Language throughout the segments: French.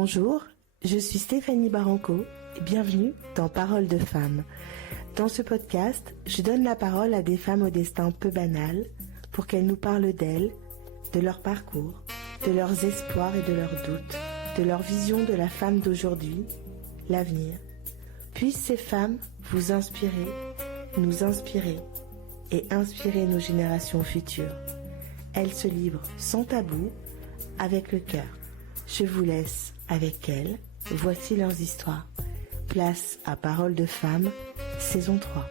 Bonjour, je suis Stéphanie Baranco et bienvenue dans Paroles de femmes. Dans ce podcast, je donne la parole à des femmes au destin peu banal pour qu'elles nous parlent d'elles, de leur parcours, de leurs espoirs et de leurs doutes, de leur vision de la femme d'aujourd'hui, l'avenir. Puissent ces femmes vous inspirer, nous inspirer et inspirer nos générations futures. Elles se livrent sans tabou, avec le cœur. Je vous laisse avec elles. Voici leurs histoires. Place à Paroles de femmes, saison 3.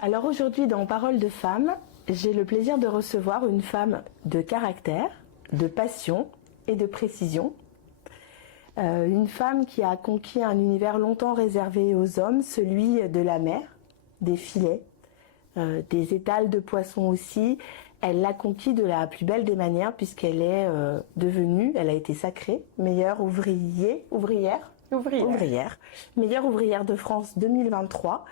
Alors aujourd'hui dans Paroles de femmes, j'ai le plaisir de recevoir une femme de caractère, de passion et de précision. Une femme qui a conquis un univers longtemps réservé aux hommes, celui de la mer, des filets, des étals de poissons aussi. Elle l'a conquis de la plus belle des manières puisqu'elle est devenue, elle a été sacrée, meilleure ouvrière de France 2023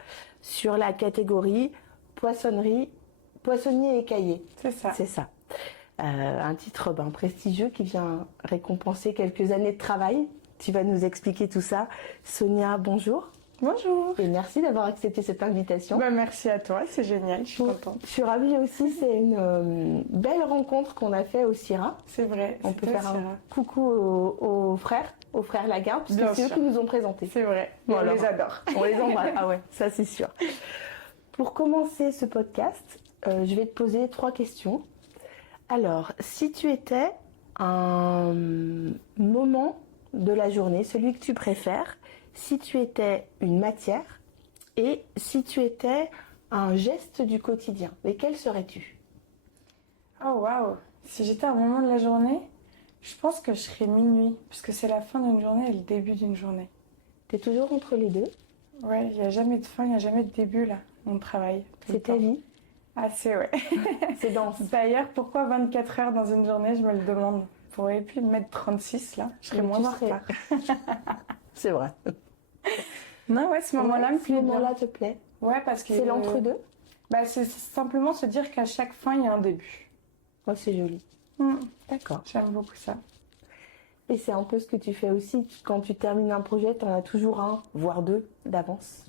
sur la catégorie poissonnier et écaillé. C'est ça. Un titre prestigieux qui vient récompenser quelques années de travail. Tu vas nous expliquer tout ça. Sonia, bonjour. Bonjour. Et merci d'avoir accepté cette invitation. Merci à toi, c'est génial, je suis contente. Je suis ravie aussi, c'est une belle rencontre qu'on a fait au CIRA. C'est vrai. On peut faire un coucou aux frères Lagarde, puisque c'est eux qui nous ont présentés. C'est vrai, on les adore. On les embrasse, ah ouais, ça c'est sûr. Pour commencer ce podcast, je vais te poser 3 questions. Alors, si tu étais un moment de la journée, celui que tu préfères, si tu étais une matière et si tu étais un geste du quotidien, lesquels serais-tu? Oh waouh. Si j'étais un moment de la journée, je pense que je serais minuit, puisque c'est la fin d'une journée et le début d'une journée. T'es toujours entre les deux? Ouais, il n'y a jamais de fin, il n'y a jamais de début là, mon travail. C'est ta vie? C'est ouais. C'est dense. D'ailleurs, pourquoi 24 heures dans une journée, je me le demande. Vous auriez pu me mettre 36 là, je serais moins en retard. C'est vrai. Non, ouais, ce moment-là me plaît. Ce moment-là te plaît? Ouais, parce que... C'est l'entre-deux? C'est simplement se dire qu'à chaque fin, il y a un début. Oh, c'est joli. D'accord. J'aime beaucoup ça. Et c'est un peu ce que tu fais aussi. Quand tu termines un projet, tu en as toujours un, voire 2 d'avance,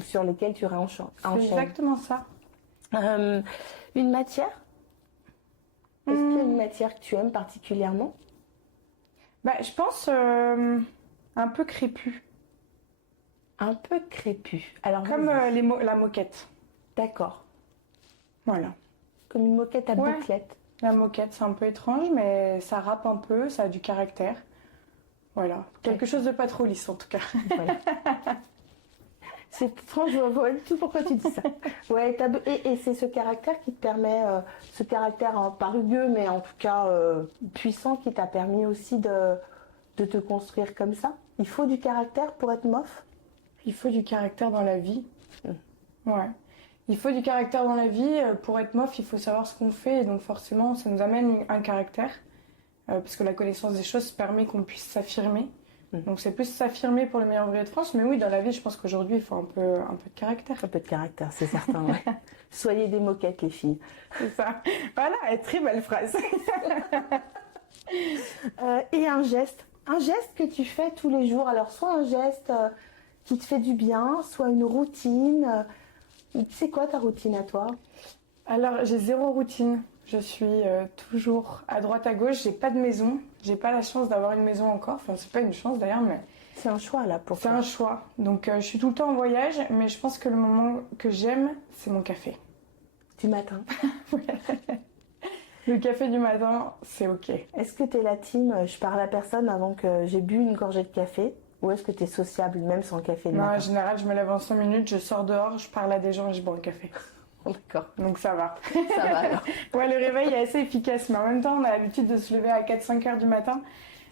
sur lesquels tu réenchaînes. C'est exactement ça. Une matière? Est-ce qu'il y a une matière que tu aimes particulièrement? Je pense un peu crépue. Un peu crépue. Alors, comme la moquette. D'accord. Voilà. Comme une moquette à bouclette. La moquette, c'est un peu étrange, mais ça râpe un peu, ça a du caractère. Voilà. Quelque chose de pas trop lisse, en tout cas. Voilà. C'est étrange, je vois tout pourquoi tu dis ça. Ouais, et c'est ce caractère qui te permet, ce caractère pas rugueux, mais en tout cas puissant, qui t'a permis aussi de te construire comme ça. Il faut du caractère pour être mof? Il faut du caractère dans la vie. Ouais. Il faut du caractère dans la vie. Pour être mof, il faut savoir ce qu'on fait. Et donc forcément, ça nous amène un caractère. Parce que la connaissance des choses permet qu'on puisse s'affirmer. Donc c'est plus s'affirmer pour le meilleur ouvrier de France. Mais oui, dans la vie, je pense qu'aujourd'hui, il faut un peu de caractère. Un peu de caractère, c'est certain. Ouais. Soyez des moquettes, les filles. C'est ça. Voilà, très belle phrase. Et un geste que tu fais tous les jours. Alors, soit un geste qui te fait du bien, soit une routine. C'est quoi ta routine à toi? Alors, j'ai 0 routine. Je suis toujours à droite à gauche. J'ai pas de maison. J'ai pas la chance d'avoir une maison encore. Enfin, c'est pas une chance d'ailleurs, mais... C'est un choix là pour toi. C'est un choix. Donc, je suis tout le temps en voyage, mais je pense que le moment que j'aime, c'est mon café. Du matin. Le café du matin, c'est ok. Est-ce que t'es la team, je parle à personne avant que j'ai bu une gorgée de café? Ou est-ce que t'es sociable même sans café le matin? En général, je me lève en 5 minutes, je sors dehors, je parle à des gens et je bois un café. D'accord. Donc ça va. Ça va alors. Ouais, le réveil est assez efficace, mais en même temps, on a l'habitude de se lever à 4-5 heures du matin.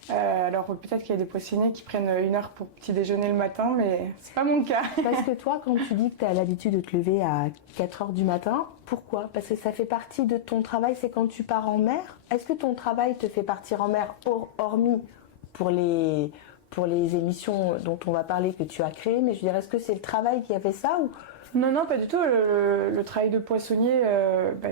Alors peut-être qu'il y a des poissonniers qui prennent 1 heure pour petit déjeuner le matin, mais c'est pas mon cas. Parce que toi, quand tu dis que tu as l'habitude de te lever à 4 heures du matin, pourquoi? Parce que ça fait partie de ton travail, c'est quand tu pars en mer. Est-ce que ton travail te fait partir en mer, hormis pour les émissions dont on va parler que tu as créées, mais je veux dire, est-ce que c'est le travail qui a fait ça ou... Non, pas du tout. Le travail de poissonnier,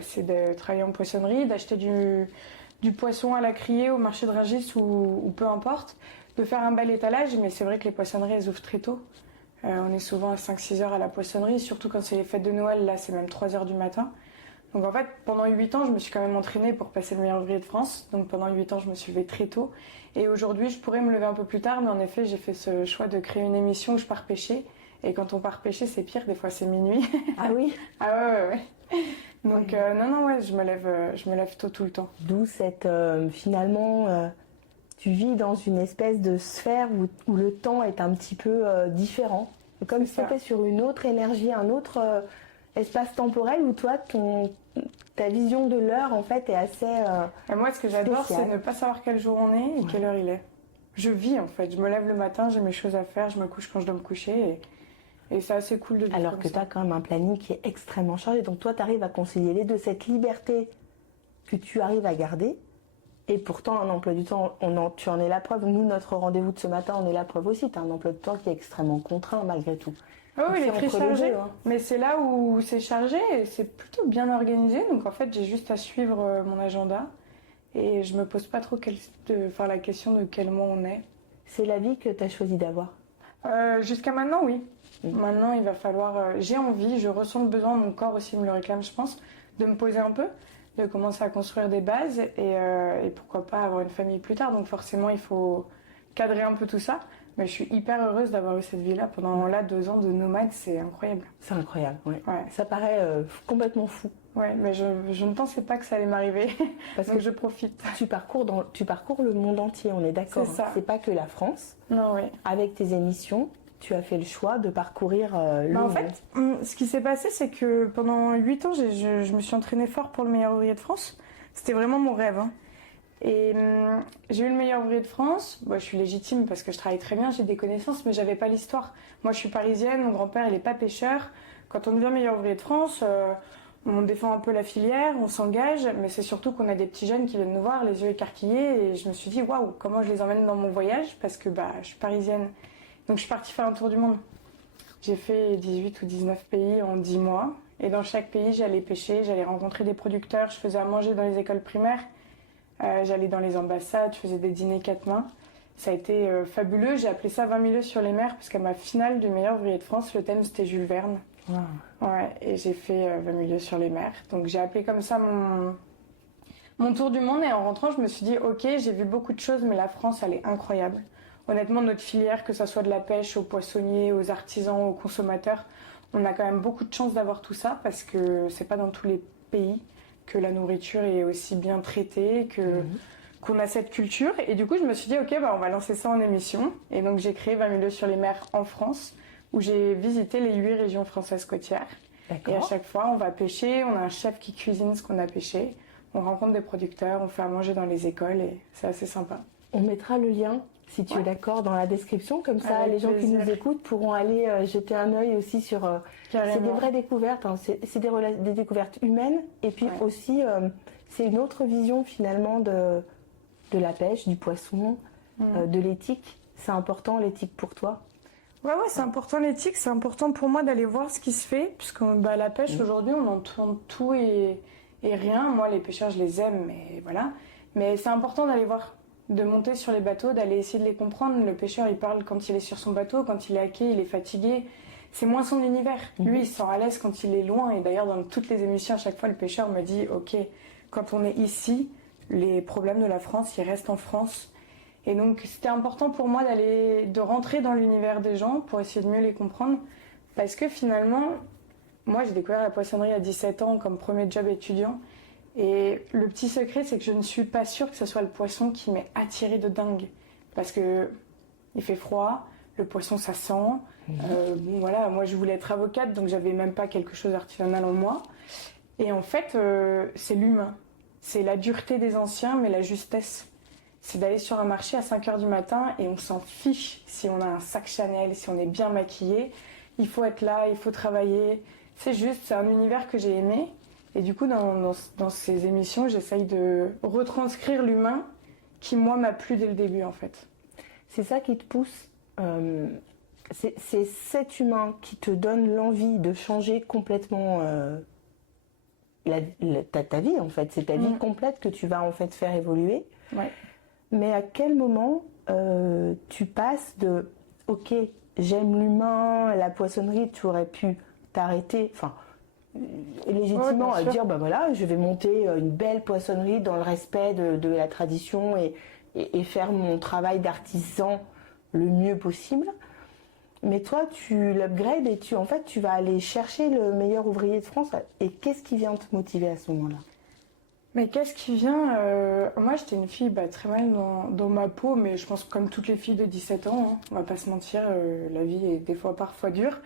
c'est de travailler en poissonnerie, d'acheter du du poisson à la criée au marché de Rungis ou peu importe, de faire un bel étalage. Mais c'est vrai que les poissonneries, elles ouvrent très tôt. On est souvent à 5-6 heures à la poissonnerie, surtout quand c'est les fêtes de Noël, là c'est même 3 heures du matin. Donc en fait, pendant 8 ans, je me suis quand même entraînée pour passer le meilleur ouvrier de France. Donc pendant 8 ans, je me suis levée très tôt. Et aujourd'hui, je pourrais me lever un peu plus tard, mais en effet, j'ai fait ce choix de créer une émission où je pars pêcher. Et quand on part pêcher, c'est pire, des fois c'est minuit. Ah oui? Ah ouais. Donc non, ouais, je me lève tôt tout le temps. D'où cette, finalement, tu vis dans une espèce de sphère où le temps est un petit peu différent. Comme si c'était sur une autre énergie, un autre espace temporel où toi, ta vision de l'heure, en fait, est assez Et moi, ce que j'adore, spéciale. c'est ne pas savoir quel jour on est et quelle heure il est. Je vis, en fait. Je me lève le matin, j'ai mes choses à faire, je me couche quand je dois me coucher. Et c'est assez cool de vivre Alors comme que ça. tu as quand même un planning qui est extrêmement chargé. Donc toi, tu arrives à concilier les deux, cette liberté que tu arrives à garder. Et pourtant, un emploi du temps, tu en es la preuve. Nous, notre rendez-vous de ce matin, on est la preuve aussi. Tu as un emploi de temps qui est extrêmement contraint malgré tout. Ah oui, il est Donc, très c'est entre les chargé. deux, hein. Mais c'est là où c'est chargé et c'est plutôt bien organisé. Donc en fait, j'ai juste à suivre mon agenda. Et je me pose pas trop la question de quel mois on est. C'est la vie que tu as choisi d'avoir. Jusqu'à maintenant, oui. Maintenant, il va falloir... j'ai envie, je ressens le besoin, mon corps aussi me le réclame, je pense, de me poser un peu, de commencer à construire des bases et pourquoi pas avoir une famille plus tard. Donc forcément, il faut cadrer un peu tout ça. Mais je suis hyper heureuse d'avoir eu cette vie-là pendant 2 ans de nomade, c'est incroyable. C'est incroyable, ouais. Ouais. Ça paraît complètement fou. Ouais, mais je ne pensais pas que ça allait m'arriver, Parce donc que je profite. tu parcours le monde entier, on est d'accord. C'est ça. C'est pas que la France. Non, oui. Avec tes émissions, tu as fait le choix de parcourir le En monde. fait, ce qui s'est passé, c'est que pendant 8 ans, je me suis entraînée fort pour le meilleur ouvrier de France. C'était vraiment mon rêve, hein. Et j'ai eu le meilleur ouvrier de France. Bon, je suis légitime parce que je travaille très bien, j'ai des connaissances, mais j'avais pas l'histoire. Moi, je suis parisienne, mon grand-père, il est pas pêcheur. Quand on devient meilleur ouvrier de France, on défend un peu la filière, on s'engage, mais c'est surtout qu'on a des petits jeunes qui viennent nous voir, les yeux écarquillés, et je me suis dit, waouh, comment je les emmène dans mon voyage, parce que je suis parisienne. Donc je suis partie faire un tour du monde. J'ai fait 18 ou 19 pays en 10 mois, et dans chaque pays, j'allais pêcher, j'allais rencontrer des producteurs, je faisais à manger dans les écoles primaires, j'allais dans les ambassades, je faisais des dîners 4 mains. Ça a été fabuleux, j'ai appelé ça 20 milieux sur les mers, parce qu'à ma finale du meilleur ouvrier de France, le thème c'était Jules Verne. Wow. Ouais, et j'ai fait 20 milieux sur les mers. Donc j'ai appelé comme ça mon tour du monde et en rentrant, je me suis dit, ok, j'ai vu beaucoup de choses, mais la France, elle est incroyable. Honnêtement, notre filière, que ça soit de la pêche aux poissonniers, aux artisans, aux consommateurs, on a quand même beaucoup de chance d'avoir tout ça parce que c'est pas dans tous les pays que la nourriture est aussi bien traitée, qu'on a cette culture. Et du coup, je me suis dit, ok, on va lancer ça en émission. Et donc j'ai créé 20 milieux sur les mers en France, où j'ai visité les 8 régions françaises côtières. D'accord. Et à chaque fois, on va pêcher, on a un chef qui cuisine ce qu'on a pêché, on rencontre des producteurs, on fait à manger dans les écoles et c'est assez sympa. On mettra le lien, si tu es d'accord, dans la description. Comme ça, Avec les gens plaisir. qui nous écoutent pourront aller jeter un œil aussi sur... c'est des vraies découvertes, hein. C'est des découvertes humaines. Et puis aussi, c'est une autre vision finalement de la pêche, du poisson, de l'éthique. C'est important l'éthique pour toi? Ouais, c'est important l'éthique, c'est important pour moi d'aller voir ce qui se fait, puisque la pêche aujourd'hui, on entend tout et rien. Moi, les pêcheurs, je les aime, mais voilà. Mais c'est important d'aller voir, de monter sur les bateaux, d'aller essayer de les comprendre. Le pêcheur, il parle quand il est sur son bateau, quand il est à quai, il est fatigué. C'est moins son univers. Lui, il se sent à l'aise quand il est loin. Et d'ailleurs, dans toutes les émissions, à chaque fois, le pêcheur me dit, ok, quand on est ici, les problèmes de la France, ils restent en France. Et donc c'était important pour moi de rentrer dans l'univers des gens pour essayer de mieux les comprendre. Parce que finalement, moi j'ai découvert la poissonnerie à 17 ans comme premier job étudiant. Et le petit secret, c'est que je ne suis pas sûre que ce soit le poisson qui m'ait attirée de dingue. Parce que il fait froid, le poisson ça sent. Moi je voulais être avocate, donc j'avais même pas quelque chose d'artisanal en moi. Et en fait, c'est l'humain. C'est la dureté des anciens, mais la justesse. C'est d'aller sur un marché à 5h du matin et on s'en fiche si on a un sac Chanel, si on est bien maquillé. Il faut être là, il faut travailler. C'est un univers que j'ai aimé. Et du coup, dans ces émissions, j'essaye de retranscrire l'humain qui, moi, m'a plu dès le début, en fait. C'est ça qui te pousse. C'est cet humain qui te donne l'envie de changer complètement ta vie en fait, c'est ta vie complète que tu vas en fait faire évoluer. Ouais. Mais à quel moment tu passes de ok, j'aime l'humain, la poissonnerie, tu aurais pu t'arrêter, enfin légitimement à dire bah voilà, je vais monter une belle poissonnerie dans le respect de la tradition et faire mon travail d'artisan le mieux possible. Mais toi, tu l'upgrades et tu vas aller chercher le meilleur ouvrier de France. Et qu'est-ce qui vient te motiver à ce moment-là? Mais qu'est-ce qui vient Moi, j'étais une fille très mal dans ma peau, mais je pense que comme toutes les filles de 17 ans, hein, on va pas se mentir, la vie est des fois parfois dure.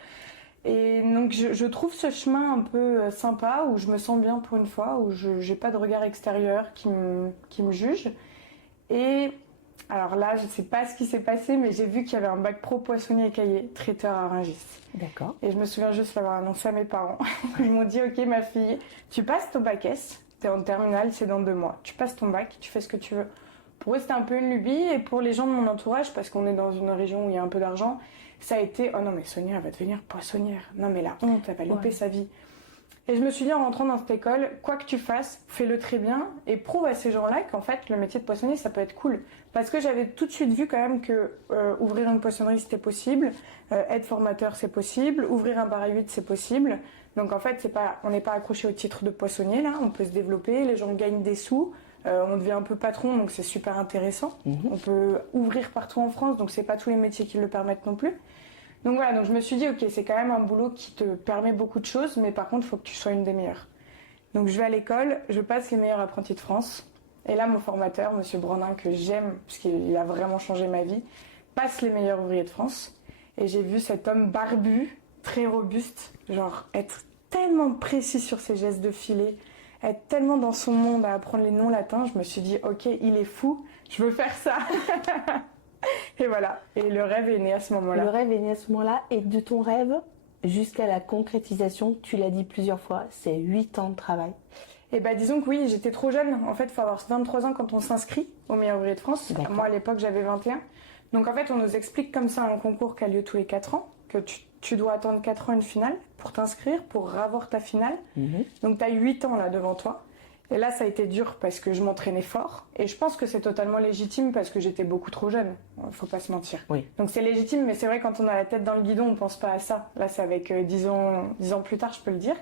Et donc, je trouve ce chemin un peu sympa, où je me sens bien pour une fois, où je n'ai pas de regard extérieur qui me juge. Et alors là, je ne sais pas ce qui s'est passé, mais j'ai vu qu'il y avait un bac pro poissonnier et caillé, traiteur à Rungis. D'accord. Et je me souviens juste l'avoir annoncé à mes parents. Ils m'ont dit, ok ma fille, tu passes ton bac S. T'es en terminale, c'est dans 2 mois. Tu passes ton bac, tu fais ce que tu veux. Pour eux, c'était un peu une lubie. Et pour les gens de mon entourage, parce qu'on est dans une région où il y a un peu d'argent, ça a été « Oh non, mais Sonia, elle va devenir poissonnière. Non, mais la honte, elle va louper sa vie. » Et je me suis dit, en rentrant dans cette école, quoi que tu fasses, fais-le très bien et prouve à ces gens-là qu'en fait, le métier de poissonnier, ça peut être cool. Parce que j'avais tout de suite vu quand même que ouvrir une poissonnerie, c'était possible. Être formateur, c'est possible. Ouvrir un bar à huîtres, c'est possible. Donc en fait, on n'est pas accroché au titre de poissonnier, là. On peut se développer, les gens gagnent des sous. On devient un peu patron, donc c'est super intéressant. On peut ouvrir partout en France, donc c'est pas tous les métiers qui le permettent non plus. Donc voilà, donc je me suis dit, ok, c'est quand même un boulot qui te permet beaucoup de choses, mais par contre, il faut que tu sois une des meilleures. Donc je vais à l'école, je passe les meilleurs apprentis de France. Et là, mon formateur, Monsieur Brandin, que j'aime, puisqu'il a vraiment changé ma vie, passe les meilleurs ouvriers de France. Et j'ai vu cet homme barbu, très robuste, genre être tellement précis sur ses gestes de filet, être tellement dans son monde à apprendre les noms latins. Je me suis dit, ok, il est fou, je veux faire ça. Et voilà, et le rêve est né à ce moment-là. Le rêve est né à ce moment-là, et de ton rêve jusqu'à la concrétisation, tu l'as dit plusieurs fois, c'est 8 ans de travail. Et disons que oui, j'étais trop jeune. En fait, il faut avoir 23 ans quand on s'inscrit au meilleur ouvrier de France. D'accord. Moi, à l'époque, j'avais 21. Donc en fait, on nous explique comme ça un concours qui a lieu tous les 4 ans, que tu dois attendre 4 ans une finale pour t'inscrire, pour avoir ta finale. Donc tu as 8 ans là devant toi. Et là, ça a été dur parce que je m'entraînais fort. Et je pense que c'est totalement légitime parce que j'étais beaucoup trop jeune. Faut pas se mentir. Oui. Donc c'est légitime, mais c'est vrai, quand on a la tête dans le guidon, on pense pas à ça. Là, c'est avec 10 ans plus tard, je peux le dire.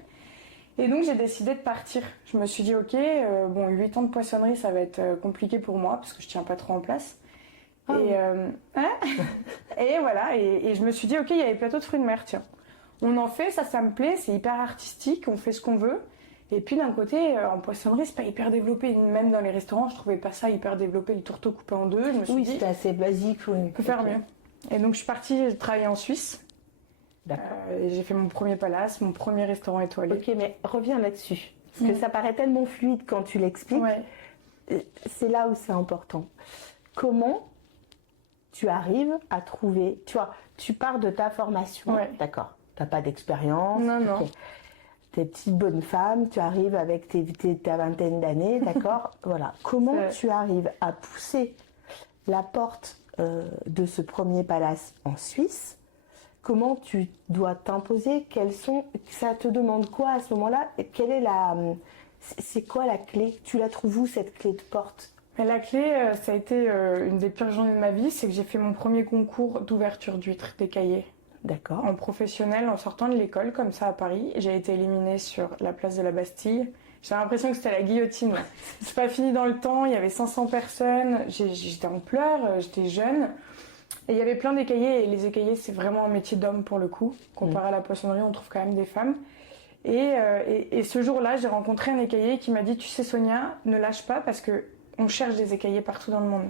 Et donc, j'ai décidé de partir. Je me suis dit, ok, 8 ans de poissonnerie, ça va être compliqué pour moi parce que je tiens pas trop en place. Et voilà. Et je me suis dit, ok, il y a les plateaux de fruits de mer, tiens. On en fait, ça me plaît, c'est hyper artistique, on fait ce qu'on veut. Et puis d'un côté, en poissonnerie, c'est pas hyper développé. Même dans les restaurants, je trouvais pas ça hyper développé, le tourteau coupé en 2. Je me suis dit, c'était assez basique. On peut faire mieux. Et donc je suis partie travailler en Suisse. D'accord. Et j'ai fait mon premier palace, mon premier restaurant étoilé. Ok, mais reviens là-dessus. Parce que ça paraît tellement fluide quand tu l'expliques. Ouais. C'est là où c'est important. Comment tu arrives à trouver... Tu vois, tu pars de ta formation. Ouais. D'accord. Tu n'as pas d'expérience. Non. T'es petite bonne femme, tu arrives avec ta vingtaine d'années, d'accord. Voilà. Comment tu arrives à pousser la porte de ce premier palace en Suisse? Comment tu dois t'imposer? Ça te demande quoi à ce moment-là? C'est quoi la clé? Tu la trouves où, cette clé de porte? Mais la clé, ça a été une des pires journées de ma vie, c'est que j'ai fait mon premier concours d'ouverture d'huîtres des cahiers. D'accord. En professionnel, en sortant de l'école, comme ça à Paris. J'ai été éliminée sur la place de la Bastille. J'ai l'impression que c'était la guillotine. C'est pas fini dans le temps, il y avait 500 personnes. J'étais en pleurs, j'étais jeune. Et il y avait plein d'écaillers. Et les écaillers, c'est vraiment un métier d'homme pour le coup. Comparé à la poissonnerie, on trouve quand même des femmes. Et ce jour-là, j'ai rencontré un écaillé qui m'a dit, tu sais Sonia, ne lâche pas parce qu'on cherche des écaillers partout dans le monde.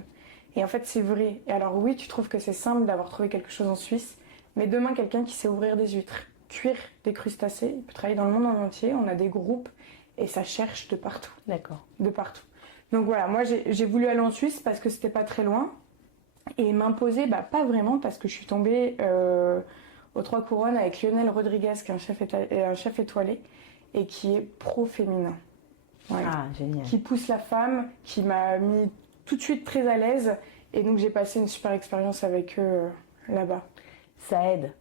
Et en fait, c'est vrai. Et alors oui, tu trouves que c'est simple d'avoir trouvé quelque chose en Suisse. Mais demain, quelqu'un qui sait ouvrir des huîtres, cuire des crustacés, il peut travailler dans le monde en entier. On a des groupes et ça cherche de partout. D'accord. De partout. Donc voilà, moi j'ai voulu aller en Suisse parce que c'était pas très loin. Et m'imposer, pas vraiment, parce que je suis tombée aux Trois Couronnes avec Lionel Rodriguez, qui est un chef étoilé et qui est pro-féminin. Voilà. Ah, génial. Qui pousse la femme, qui m'a mis tout de suite très à l'aise. Et donc j'ai passé une super expérience avec eux là-bas. Ça aide.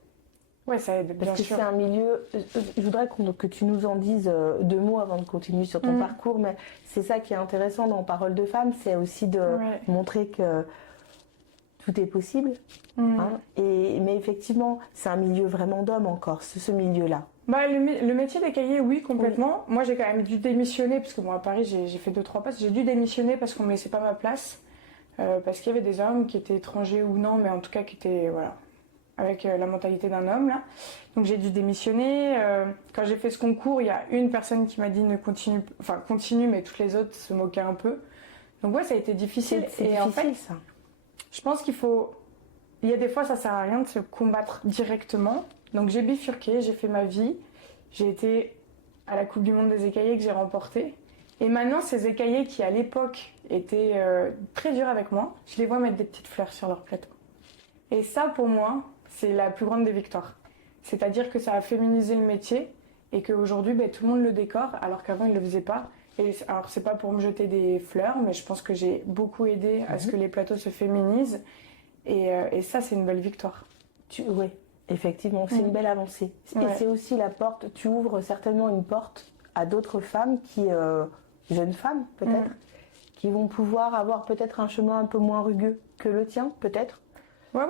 Ouais, ça aide, bien Parce que sûr. c'est un milieu. Je voudrais que tu nous en dises 2 mots avant de continuer sur ton parcours, mais c'est ça qui est intéressant dans Parole de femme, c'est aussi de montrer que tout est possible. Hein, mais effectivement, c'est un milieu vraiment d'hommes encore, ce milieu-là. Bah, le métier d'écaillé, oui, complètement. Oui. Moi, j'ai quand même dû démissionner, parce que bon, à Paris, j'ai fait 2-3 postes. J'ai dû démissionner parce qu'on me laissait pas ma place. Parce qu'il y avait des hommes qui étaient étrangers ou non, mais en tout cas qui étaient, voilà, avec la mentalité d'un homme, là. Donc j'ai dû démissionner. Quand j'ai fait ce concours, il y a une personne qui m'a dit continue, mais toutes les autres se moquaient un peu. Donc ouais, ça a été difficile. C'est difficile, en fait, ça. Je pense il y a des fois, ça sert à rien de se combattre directement. Donc j'ai bifurqué, j'ai fait ma vie. J'ai été à la Coupe du Monde des écaillés que j'ai remportée. Et maintenant, ces écaillés qui, à l'époque, étaient très durs avec moi, je les vois mettre des petites fleurs sur leur plateau. Et ça, pour moi, c'est la plus grande des victoires. C'est-à-dire que ça a féminisé le métier et qu'aujourd'hui, tout le monde le décore, alors qu'avant, ils ne le faisaient pas. Et alors, c'est pas pour me jeter des fleurs, mais je pense que j'ai beaucoup aidé à ce que les plateaux se féminisent. Et ça, c'est une belle victoire. Oui, effectivement, c'est une belle avancée. Et c'est aussi la porte, tu ouvres certainement une porte à d'autres femmes jeunes femmes peut-être, qui vont pouvoir avoir peut-être un chemin un peu moins rugueux que le tien, peut-être. Ouais,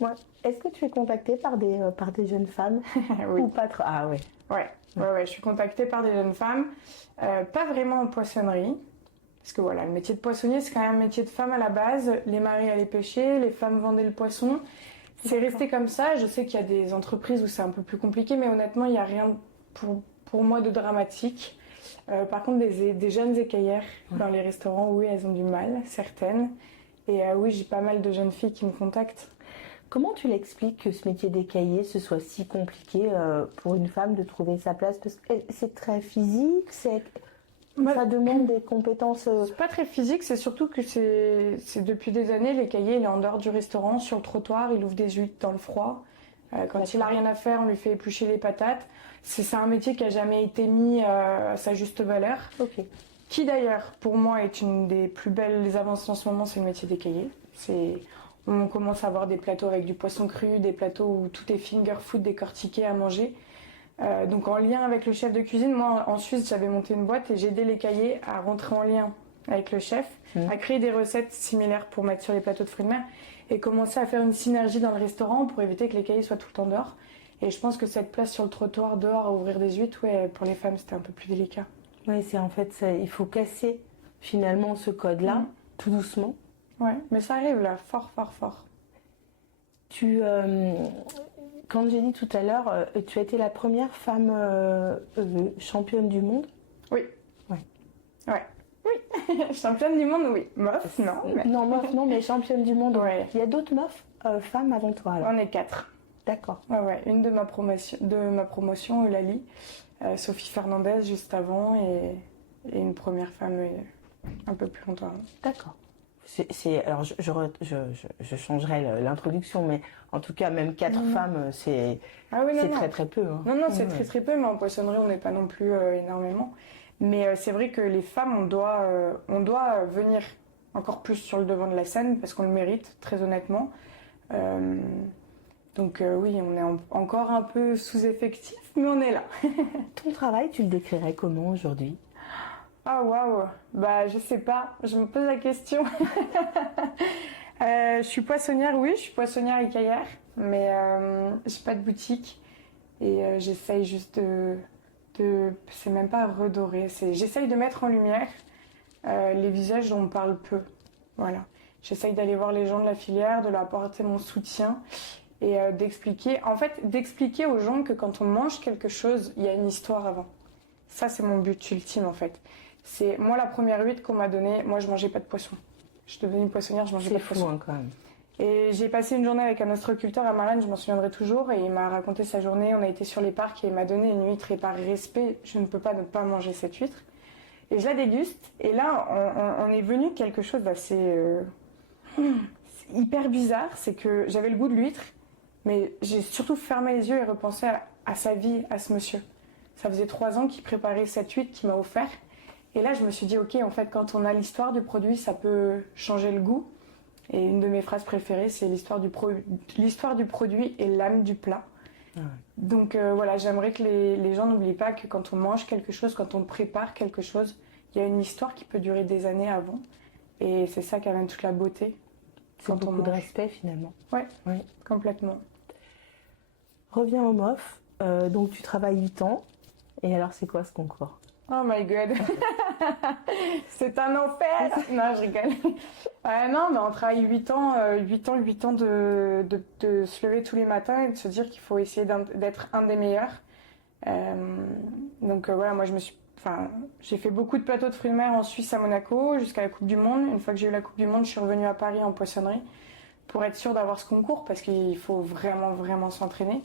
Ouais. Est-ce que tu es contactée par des jeunes femmes? Oui. Ou pas trop? Ah ouais. Ouais, je suis contactée par des jeunes femmes, pas vraiment en poissonnerie, parce que voilà, le métier de poissonnier, c'est quand même un métier de femme à la base. Les maris allaient pêcher, les femmes vendaient le poisson. C'est resté comme ça. Je sais qu'il y a des entreprises où c'est un peu plus compliqué, mais honnêtement, il n'y a rien pour moi de dramatique. Par contre, des jeunes écaillères dans les restaurants, oui, elles ont du mal, certaines. Et oui, j'ai pas mal de jeunes filles qui me contactent. Comment tu l'expliques que ce métier d'écaillé, ce soit si compliqué pour une femme de trouver sa place? Parce que c'est très physique, ça demande des compétences... C'est pas très physique, c'est surtout que c'est depuis des années, l'écaillé, il est en dehors du restaurant, sur le trottoir, il ouvre des huîtres dans le froid. Quand il n'a rien à faire, on lui fait éplucher les patates. C'est un métier qui n'a jamais été mis à sa juste valeur. Okay. Qui d'ailleurs, pour moi, est une des plus belles avancées en ce moment, c'est le métier d'écaillé. On commence à avoir des plateaux avec du poisson cru, des plateaux où tout est finger food décortiqué à manger. Donc en lien avec le chef de cuisine, moi en Suisse j'avais monté une boîte et j'ai aidé l'écaillé à rentrer en lien avec le chef, à créer des recettes similaires pour mettre sur les plateaux de fruits de mer et commencer à faire une synergie dans le restaurant pour éviter que l'écaillé soit tout le temps dehors. Et je pense que cette place sur le trottoir dehors à ouvrir des huîtres, pour les femmes c'était un peu plus délicat. Oui, c'est en fait ça, il faut casser finalement ce code-là, tout doucement. Ouais, mais ça arrive là, fort. Quand j'ai dit tout à l'heure, tu as été la première femme championne du monde? Oui. Oui. Championne du monde, oui. Meuf, non. Mais... Non, meuf, non, mais championne du monde. Ouais. Il y a d'autres meufs femmes avant toi alors? On est 4. D'accord. Ouais. Une de ma promotion, Eulalie, Sophie Fernandez juste avant et une première femme un peu plus longtemps. D'accord. Alors je changerai l'introduction, mais en tout cas même 4 femmes, c'est très peu. Hein. Non, c'est très peu, mais en poissonnerie on n'est pas non plus énormément. Mais c'est vrai que les femmes, on doit venir encore plus sur le devant de la scène parce qu'on le mérite, très honnêtement. Donc oui, on est encore un peu sous-effectif, mais on est là. Ton travail, tu le décrirais comment aujourd'hui? Ah waouh, je sais pas, je me pose la question. Je suis poissonnière, oui, je suis poissonnière écaillère, mais j'ai pas de boutique et j'essaye juste c'est même pas redorer, j'essaye de mettre en lumière les visages dont on parle peu, voilà. J'essaye d'aller voir les gens de la filière, de leur apporter mon soutien et d'expliquer aux gens que quand on mange quelque chose, il y a une histoire avant. Ça, c'est mon but ultime en fait. C'est moi la première huître qu'on m'a donnée, moi je mangeais pas de poisson. Je suis devenue poissonnière, je mangeais pas de poisson. C'est fou quand même. Et j'ai passé une journée avec un ostréiculteur à Marlène, je m'en souviendrai toujours, et il m'a raconté sa journée, on a été sur les parcs et il m'a donné une huître et par respect, je ne peux pas ne pas manger cette huître. Et je la déguste, et là on est venu quelque chose d'assez hyper bizarre, c'est que j'avais le goût de l'huître, mais j'ai surtout fermé les yeux et repensé à sa vie, à ce monsieur. Ça faisait 3 ans qu'il préparait cette huître qu'il m'a offert. Et là, je me suis dit, ok, en fait, quand on a l'histoire du produit, ça peut changer le goût. Et une de mes phrases préférées, c'est l'histoire du produit et l'âme du plat. Ouais. Donc voilà, j'aimerais que les gens n'oublient pas que quand on mange quelque chose, quand on prépare quelque chose, il y a une histoire qui peut durer des années avant. Et c'est ça qui amène toute la beauté. C'est beaucoup de respect finalement. Ouais, complètement. Reviens au MOF. Donc tu travailles 8 ans. Et alors c'est quoi ce concours? Oh my god. C'est un enfer. Non, je rigole. Non, mais on travaille 8 ans, 8 ans de se lever tous les matins et de se dire qu'il faut essayer d'être un des meilleurs. Donc voilà, moi j'ai fait beaucoup de plateaux de fruits de mer en Suisse à Monaco jusqu'à la Coupe du Monde. Une fois que j'ai eu la Coupe du Monde, je suis revenue à Paris en poissonnerie pour être sûre d'avoir ce concours parce qu'il faut vraiment s'entraîner.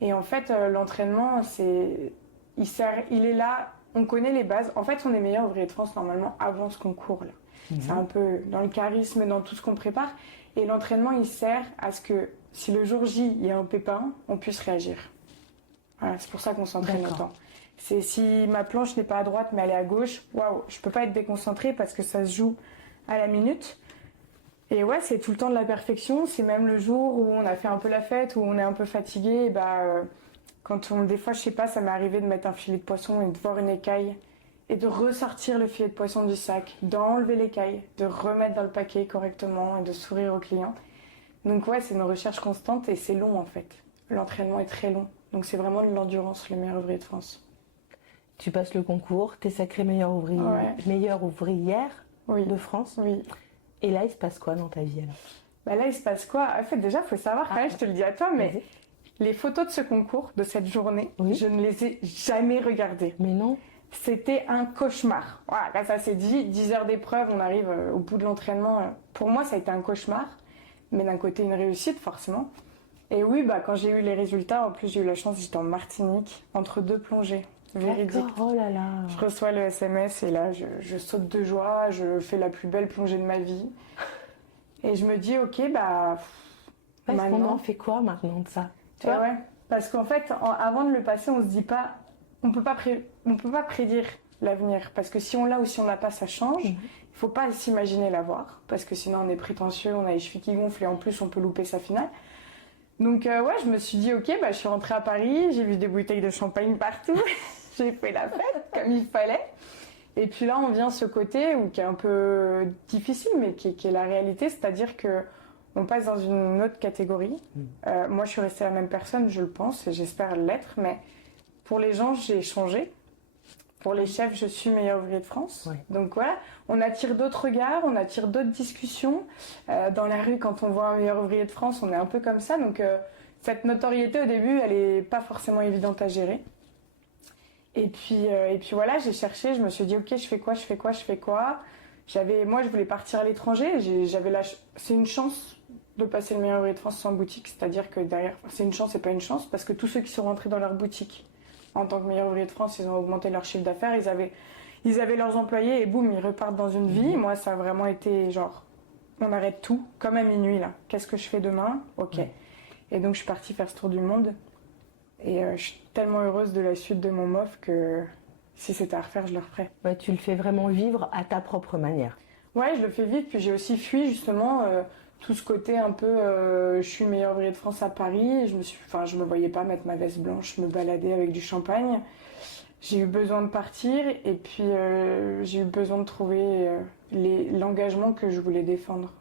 Et en fait, l'entraînement, il est là, on connaît les bases. En fait, on est meilleur ouvrier de France normalement avant ce concours-là. C'est un peu dans le charisme, dans tout ce qu'on prépare. Et l'entraînement, il sert à ce que si le jour J, il y a un pépin, on puisse réagir. Voilà, c'est pour ça qu'on s'entraîne autant. C'est si ma planche n'est pas à droite mais elle est à gauche, waouh, je peux pas être déconcentrée parce que ça se joue à la minute. Et ouais, c'est tout le temps de la perfection. C'est même le jour où on a fait un peu la fête, où on est un peu fatigué, des fois, je sais pas, ça m'est arrivé de mettre un filet de poisson et de voir une écaille et de ressortir le filet de poisson du sac, d'enlever l'écaille, de remettre dans le paquet correctement et de sourire au client. Donc ouais, c'est une recherche constante et c'est long en fait. L'entraînement est très long. Donc c'est vraiment de l'endurance, le meilleur ouvrier de France. Tu passes le concours, t'es sacrée meilleure ouvrière de France. Oui. Et là, il se passe quoi dans ta vie alors? Là, il se passe quoi? En fait, déjà, il faut savoir, je te le dis à toi, mais les photos de ce concours, de cette journée, je ne les ai jamais regardées. Mais non. C'était un cauchemar. Voilà, là, ça c'est dit, 10 heures d'épreuve, on arrive au bout de l'entraînement. Pour moi, ça a été un cauchemar, mais d'un côté, une réussite, forcément. Et oui, quand j'ai eu les résultats, en plus, j'ai eu la chance, j'étais en Martinique, entre 2 plongées. Véridique. Oh là là. Je reçois le SMS et là, je saute de joie, je fais la plus belle plongée de ma vie. Et je me dis, ok, maintenant, on fait quoi maintenant de ça? Tu vois, parce qu'en fait, avant de le passer, on se dit pas, on peut pas prédire l'avenir, parce que si on l'a ou si on l'a pas, ça change. Il faut pas s'imaginer l'avoir, parce que sinon on est prétentieux, on a les chevilles qui gonflent et en plus on peut louper sa finale. Donc je me suis dit, ok, je suis rentrée à Paris, j'ai vu des bouteilles de champagne partout, j'ai fait la fête comme il fallait. Et puis là, on vient ce côté qui est un peu difficile, mais qui est la réalité, c'est-à-dire que on passe dans une autre catégorie. Moi, je suis restée la même personne, je le pense, et j'espère l'être, mais pour les gens, j'ai changé. Pour les chefs, je suis meilleur ouvrier de France. Oui. Donc voilà, on attire d'autres regards, on attire d'autres discussions. Dans la rue, quand on voit un meilleur ouvrier de France, on est un peu comme ça. Donc cette notoriété, au début, elle n'est pas forcément évidente à gérer. Et puis voilà, j'ai cherché, je me suis dit, ok, je fais quoi. Moi, je voulais partir à l'étranger. C'est une chance de passer le meilleur ouvrier de France sans boutique. C'est-à-dire que derrière, c'est une chance et pas une chance, parce que tous ceux qui sont rentrés dans leur boutique en tant que meilleur ouvrier de France, ils ont augmenté leur chiffre d'affaires, ils avaient leurs employés et boum, ils repartent dans une vie. Moi, ça a vraiment été genre, on arrête tout, comme à minuit là. Qu'est-ce que je fais demain? Ok. Et donc, je suis partie faire ce tour du monde. Et je suis tellement heureuse de la suite de mon MOF que si c'était à refaire, je le referais. Ouais, tu le fais vraiment vivre à ta propre manière. Ouais, je le fais vivre. Puis j'ai aussi fui justement tout ce côté un peu je suis meilleur ouvrier de France à Paris. Je me voyais pas mettre ma veste blanche, me balader avec du champagne. J'ai eu besoin de partir et puis j'ai eu besoin de trouver l'engagement que je voulais défendre.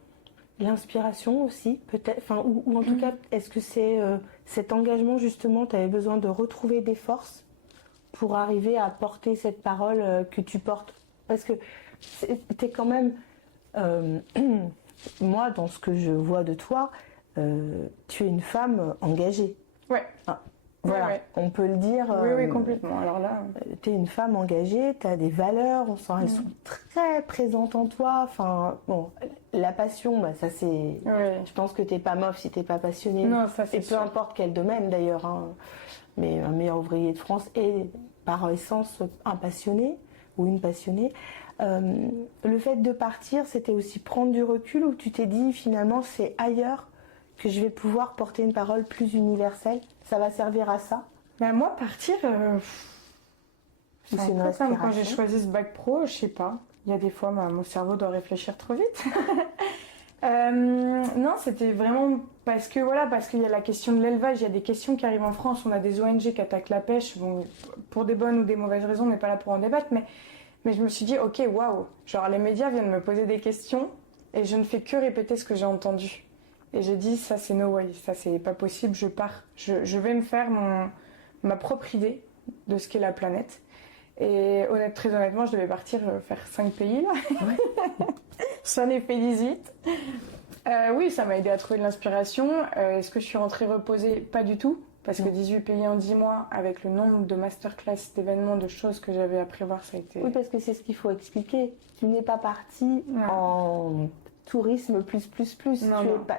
L'inspiration aussi, peut-être, ou en tout cas, est-ce que c'est cet engagement justement, tu avais besoin de retrouver des forces pour arriver à porter cette parole que tu portes? Parce que tu es quand même, moi, dans ce que je vois de toi, tu es une femme engagée. Ouais. Voilà, ouais. On peut le dire. Oui, complètement. Alors là, tu es une femme engagée, tu as des valeurs, elles sont très présentes en toi. La passion, ça c'est. Ouais. Je pense que tu n'es pas MOF si tu n'es pas passionnée. Non, ça c'est Et sûr. peu importe quel domaine d'ailleurs. Mais un meilleur ouvrier de France est par essence un passionné ou une passionnée. Le fait de partir, c'était aussi prendre du recul où tu t'es dit finalement c'est ailleurs que je vais pouvoir porter une parole plus universelle. Ça va servir à ça. Moi, partir, c'est un une peu respiration. comme quand j'ai choisi ce bac pro, je sais pas. Il y a des fois, mon cerveau doit réfléchir trop vite. Non, c'était vraiment parce qu'il y a la question de l'élevage, il y a des questions qui arrivent en France, on a des ONG qui attaquent la pêche, bon, pour des bonnes ou des mauvaises raisons, on n'est pas là pour en débattre, mais je me suis dit, ok, waouh, genre les médias viennent me poser des questions et je ne fais que répéter ce que j'ai entendu. Et j'ai dit, ça c'est no way, ça c'est pas possible, je pars, je vais me faire ma propre idée de ce qu'est la planète. Et très honnêtement, je devais partir faire 5 pays là. Ouais. J'en ai fait 18. Oui, ça m'a aidé à trouver de l'inspiration. Est-ce que je suis rentrée reposée? Pas du tout. Parce que 18 pays en 10 mois, avec le nombre de masterclass, d'événements, de choses que j'avais à prévoir, ça a été... Oui, parce que c'est ce qu'il faut expliquer. Tu n'es pas partie en tourisme plus.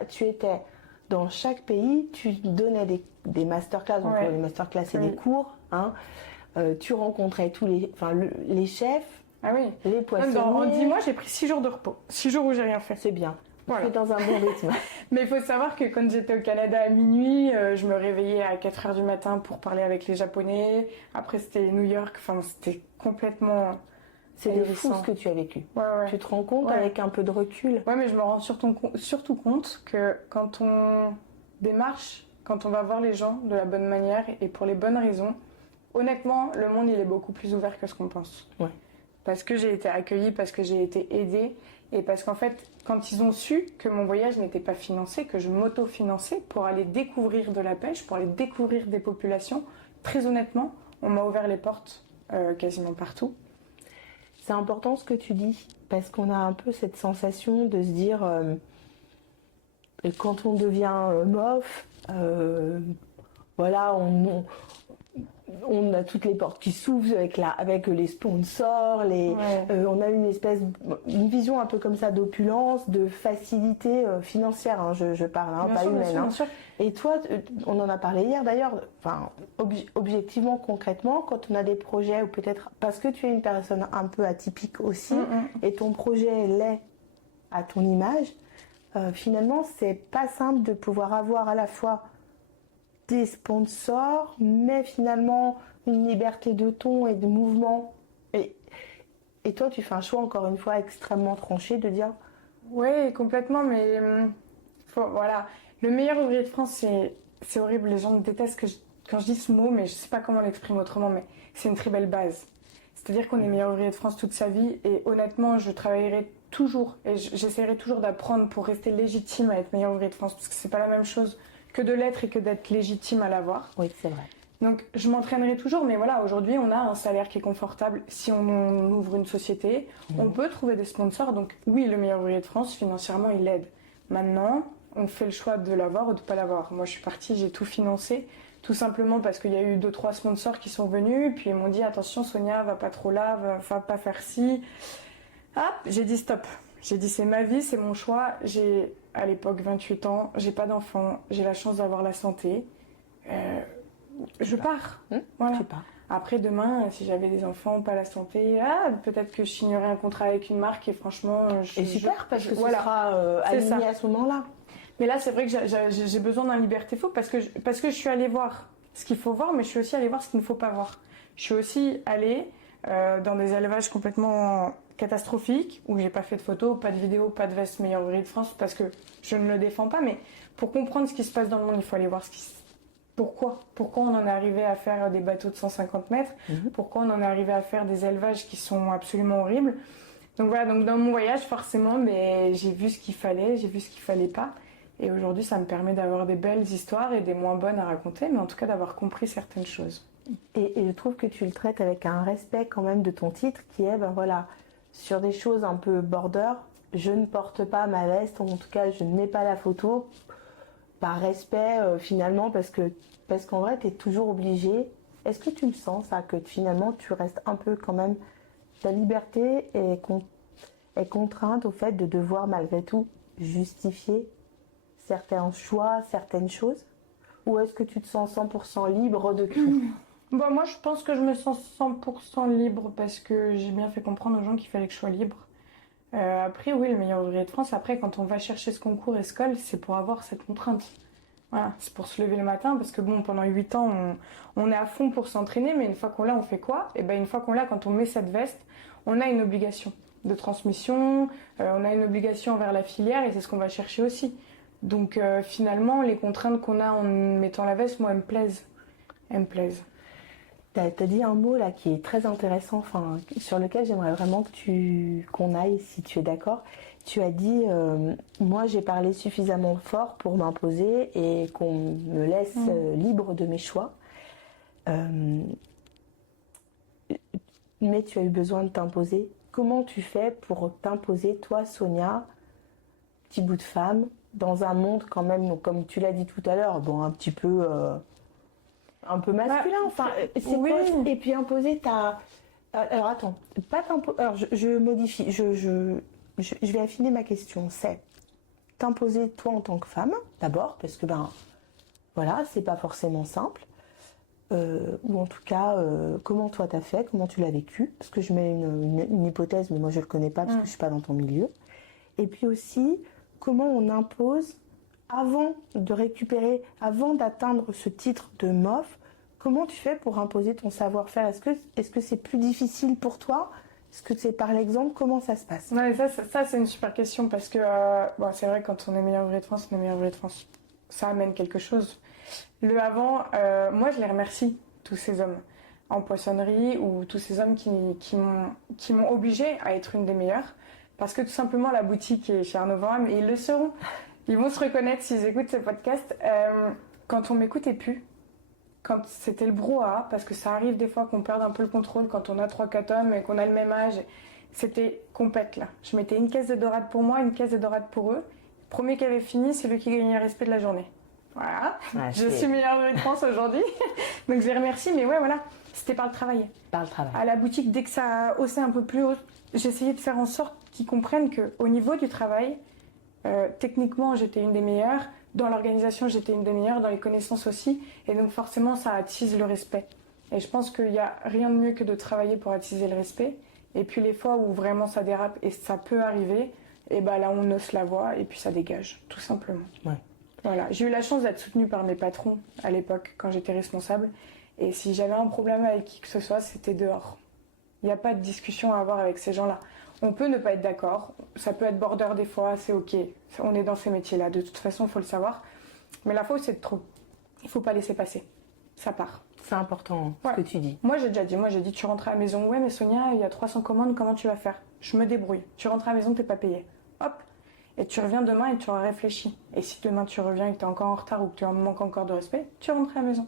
Tu étais dans chaque pays, tu donnais des masterclass, donc les masterclass c'est des cours, hein. Tu rencontrais tous les chefs, les poissonniers. En 10 mois, j'ai pris 6 jours de repos. 6 jours où j'ai rien fait. C'est bien. Voilà. C'est dans un bon rythme. Mais il faut savoir que quand j'étais au Canada à minuit, je me réveillais à 4h du matin pour parler avec les Japonais. Après, c'était New York. Enfin, c'était complètement... C'est fou ce que tu as vécu. Ouais. Tu te rends compte avec un peu de recul. Ouais, mais je me rends surtout compte que quand on démarche, quand on va voir les gens de la bonne manière et pour les bonnes raisons, honnêtement, le monde, il est beaucoup plus ouvert que ce qu'on pense. Ouais. Parce que j'ai été accueillie, parce que j'ai été aidée, et parce qu'en fait, quand ils ont su que mon voyage n'était pas financé, que je m'auto-finançais pour aller découvrir de la pêche, pour aller découvrir des populations, très honnêtement, on m'a ouvert les portes quasiment partout. C'est important ce que tu dis, parce qu'on a un peu cette sensation de se dire, quand on devient MOF, voilà, on a toutes les portes qui s'ouvrent avec les sponsors, on a une vision un peu comme ça d'opulence, de facilité financière, hein, je parle, hein, pas humaine. Bien sûr. Et toi, on en a parlé hier d'ailleurs, objectivement, concrètement, quand on a des projets, ou peut-être parce que tu es une personne un peu atypique aussi, et ton projet l'est à ton image, finalement, c'est pas simple de pouvoir avoir à la fois des sponsors, mais finalement une liberté de ton et de mouvement. Et toi, tu fais un choix, encore une fois, extrêmement tranché de dire... Oui, complètement, mais voilà. Le meilleur ouvrier de France, c'est horrible, les gens me détestent quand je dis ce mot, mais je sais pas comment l'exprimer autrement, mais c'est une très belle base. C'est-à-dire qu'on est meilleur ouvrier de France toute sa vie, et honnêtement, je travaillerai toujours, et j'essaierai toujours d'apprendre pour rester légitime à être meilleur ouvrier de France, parce que c'est pas la même chose que de l'être et que d'être légitime à l'avoir. Oui, c'est vrai. Donc je m'entraînerai toujours, mais voilà, aujourd'hui on a un salaire qui est confortable. Si on ouvre une société, on peut trouver des sponsors. Donc oui, le meilleur ouvrier de France, financièrement, il aide. Maintenant, on fait le choix de l'avoir ou de ne pas l'avoir. Moi, je suis partie, j'ai tout financé, tout simplement parce qu'il y a eu 2-3 sponsors qui sont venus, puis ils m'ont dit, attention Sonia, va pas trop là, va pas faire ci. Hop, j'ai dit stop. J'ai dit c'est ma vie, c'est mon choix. J'ai à l'époque 28 ans, j'ai pas d'enfant, j'ai la chance d'avoir la santé. Je pars. Voilà. Tu pars. Après demain, si j'avais des enfants, pas la santé, peut-être que je signerais un contrat avec une marque et franchement... super, parce que ce sera aligné à ce moment-là. Mais là, c'est vrai que j'ai besoin d'un liberté faux parce que je suis allée voir ce qu'il faut voir, mais je suis aussi allée voir ce qu'il ne faut pas voir. Je suis aussi allée dans des élevages complètement catastrophiques où j'ai pas fait de photos, pas de vidéos, pas de veste meilleur ouvrier de France parce que je ne le défends pas. Mais pour comprendre ce qui se passe dans le monde, il faut aller voir pourquoi on en est arrivé à faire des bateaux de 150 mètres, pourquoi on en est arrivé à faire des élevages qui sont absolument horribles. Donc voilà, donc dans mon voyage, forcément, j'ai vu ce qu'il fallait, j'ai vu ce qu'il fallait pas. Et aujourd'hui, ça me permet d'avoir des belles histoires et des moins bonnes à raconter, mais en tout cas d'avoir compris certaines choses. Et je trouve que tu le traites avec un respect quand même de ton titre, qui est, sur des choses un peu border, je ne porte pas ma veste, en tout cas, je ne mets pas la photo, par respect finalement, parce qu'en vrai, tu es toujours obligé. Est-ce que tu le sens, ça, que finalement, tu restes un peu quand même, ta liberté est contrainte au fait de devoir malgré tout justifier certains choix, certaines choses? Ou est-ce que tu te sens 100% libre de tout? Moi, je pense que je me sens 100% libre parce que j'ai bien fait comprendre aux gens qu'il fallait que je sois libre. Après, oui, le meilleur ouvrier de France, après, quand on va chercher ce concours et ce col, c'est pour avoir cette contrainte. Voilà, c'est pour se lever le matin parce que pendant 8 ans, on est à fond pour s'entraîner, mais une fois qu'on l'a, on fait quoi? Et une fois qu'on l'a, quand on met cette veste, on a une obligation. de transmission, on a une obligation envers la filière et c'est ce qu'on va chercher aussi. Donc finalement, les contraintes qu'on a en mettant la veste, moi, elles me plaisent. Elles me plaisent. T'as dit un mot là qui est très intéressant, enfin, sur lequel j'aimerais vraiment qu'on aille, si tu es d'accord. Tu as dit, moi j'ai parlé suffisamment fort pour m'imposer et qu'on me laisse libre de mes choix. Mais tu as eu besoin de t'imposer. Comment tu fais pour t'imposer, toi, Sonia, petit bout de femme, dans un monde quand même, comme tu l'as dit tout à l'heure, bon, un peu masculin, enfin, c'est oui. quoi? Et puis imposer ta... Alors attends, pas alors je modifie, je vais affiner ma question, c'est t'imposer toi en tant que femme, d'abord, parce que voilà, c'est pas forcément simple, ou en tout cas, comment toi t'as fait, comment tu l'as vécu, parce que je mets une hypothèse, mais moi je le connais pas, parce que je suis pas dans ton milieu, et puis aussi, comment on impose, avant de récupérer, avant d'atteindre ce titre de MOF, comment tu fais pour imposer ton savoir-faire? Est-ce que c'est plus difficile pour toi? Est-ce que c'est par l'exemple? Comment ça se passe? Ouais, ça c'est une super question parce que c'est vrai que quand on est meilleur ouvrier de France, on est meilleur ouvrier de France. Ça amène quelque chose. Le avant, moi je les remercie, tous ces hommes en poissonnerie ou tous ces hommes qui m'ont obligée à être une des meilleures. Parce que tout simplement la boutique est chez Arnaud Vanham et ils le seront. Ils vont se reconnaître s'ils écoutent ce podcast. Quand on m'écoutait plus, quand c'était le brouhaha, parce que ça arrive des fois qu'on perde un peu le contrôle quand on a 3-4 hommes et qu'on a le même âge, c'était compète là. Je mettais une caisse de dorade pour moi, une caisse de dorade pour eux. Le premier qui avait fini, c'est lui qui gagnait le respect de la journée. Voilà, je suis meilleure ouvrière de France aujourd'hui. Donc je les remercie, mais ouais, voilà, c'était par le travail. Par le travail. À la boutique, dès que ça haussait un peu plus haut, j'essayais de faire en sorte qu'ils comprennent qu'au niveau du travail, techniquement, j'étais une des meilleures. Dans l'organisation, j'étais une des meilleures. Dans les connaissances aussi. Et donc, forcément, ça attise le respect. Et je pense qu'il n'y a rien de mieux que de travailler pour attiser le respect. Et puis, les fois où vraiment ça dérape, et ça peut arriver, et là, on hausse la voix et puis ça dégage, tout simplement. Ouais. Voilà. J'ai eu la chance d'être soutenue par mes patrons à l'époque, quand j'étais responsable. Et si j'avais un problème avec qui que ce soit, c'était dehors. Il n'y a pas de discussion à avoir avec ces gens-là. On peut ne pas être d'accord, ça peut être border des fois, c'est ok. On est dans ces métiers-là, de toute façon, il faut le savoir. Mais la faute, c'est de trop. Il ne faut pas laisser passer. Ça part. C'est important ce que tu dis. Moi, j'ai dit, tu rentres à la maison. Ouais, mais Sonia, il y a 300 commandes, comment tu vas faire? Je me débrouille. Tu rentres à la maison, t'es pas payé. Hop. Et tu reviens demain et tu auras réfléchi. Et si demain tu reviens et que tu es encore en retard ou que tu manques encore de respect, tu rentres à la maison.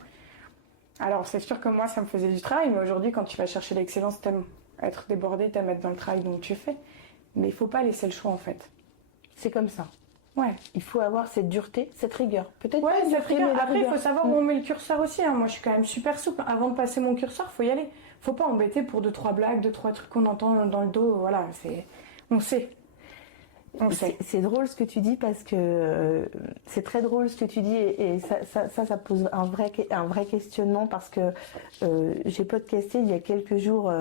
Alors, c'est sûr que moi, ça me faisait du travail, mais aujourd'hui, quand tu vas chercher l'excellence, t'aimes être débordé, t'aimes être dans le travail, donc tu fais. Mais il faut pas laisser le choix, en fait. C'est comme ça. Ouais. Il faut avoir cette dureté, cette rigueur. Peut-être ouais, pas cette rigueur. Après, il faut savoir où on met le curseur aussi. Hein. Moi, je suis quand même super souple. Avant de passer mon curseur, faut y aller. Faut pas embêter pour 2-3 blagues, 2-3 trucs qu'on entend dans le dos. Voilà, on sait. C'est drôle ce que tu dis parce que c'est très drôle ce que tu dis et ça pose un vrai questionnement parce que j'ai podcasté il y a quelques jours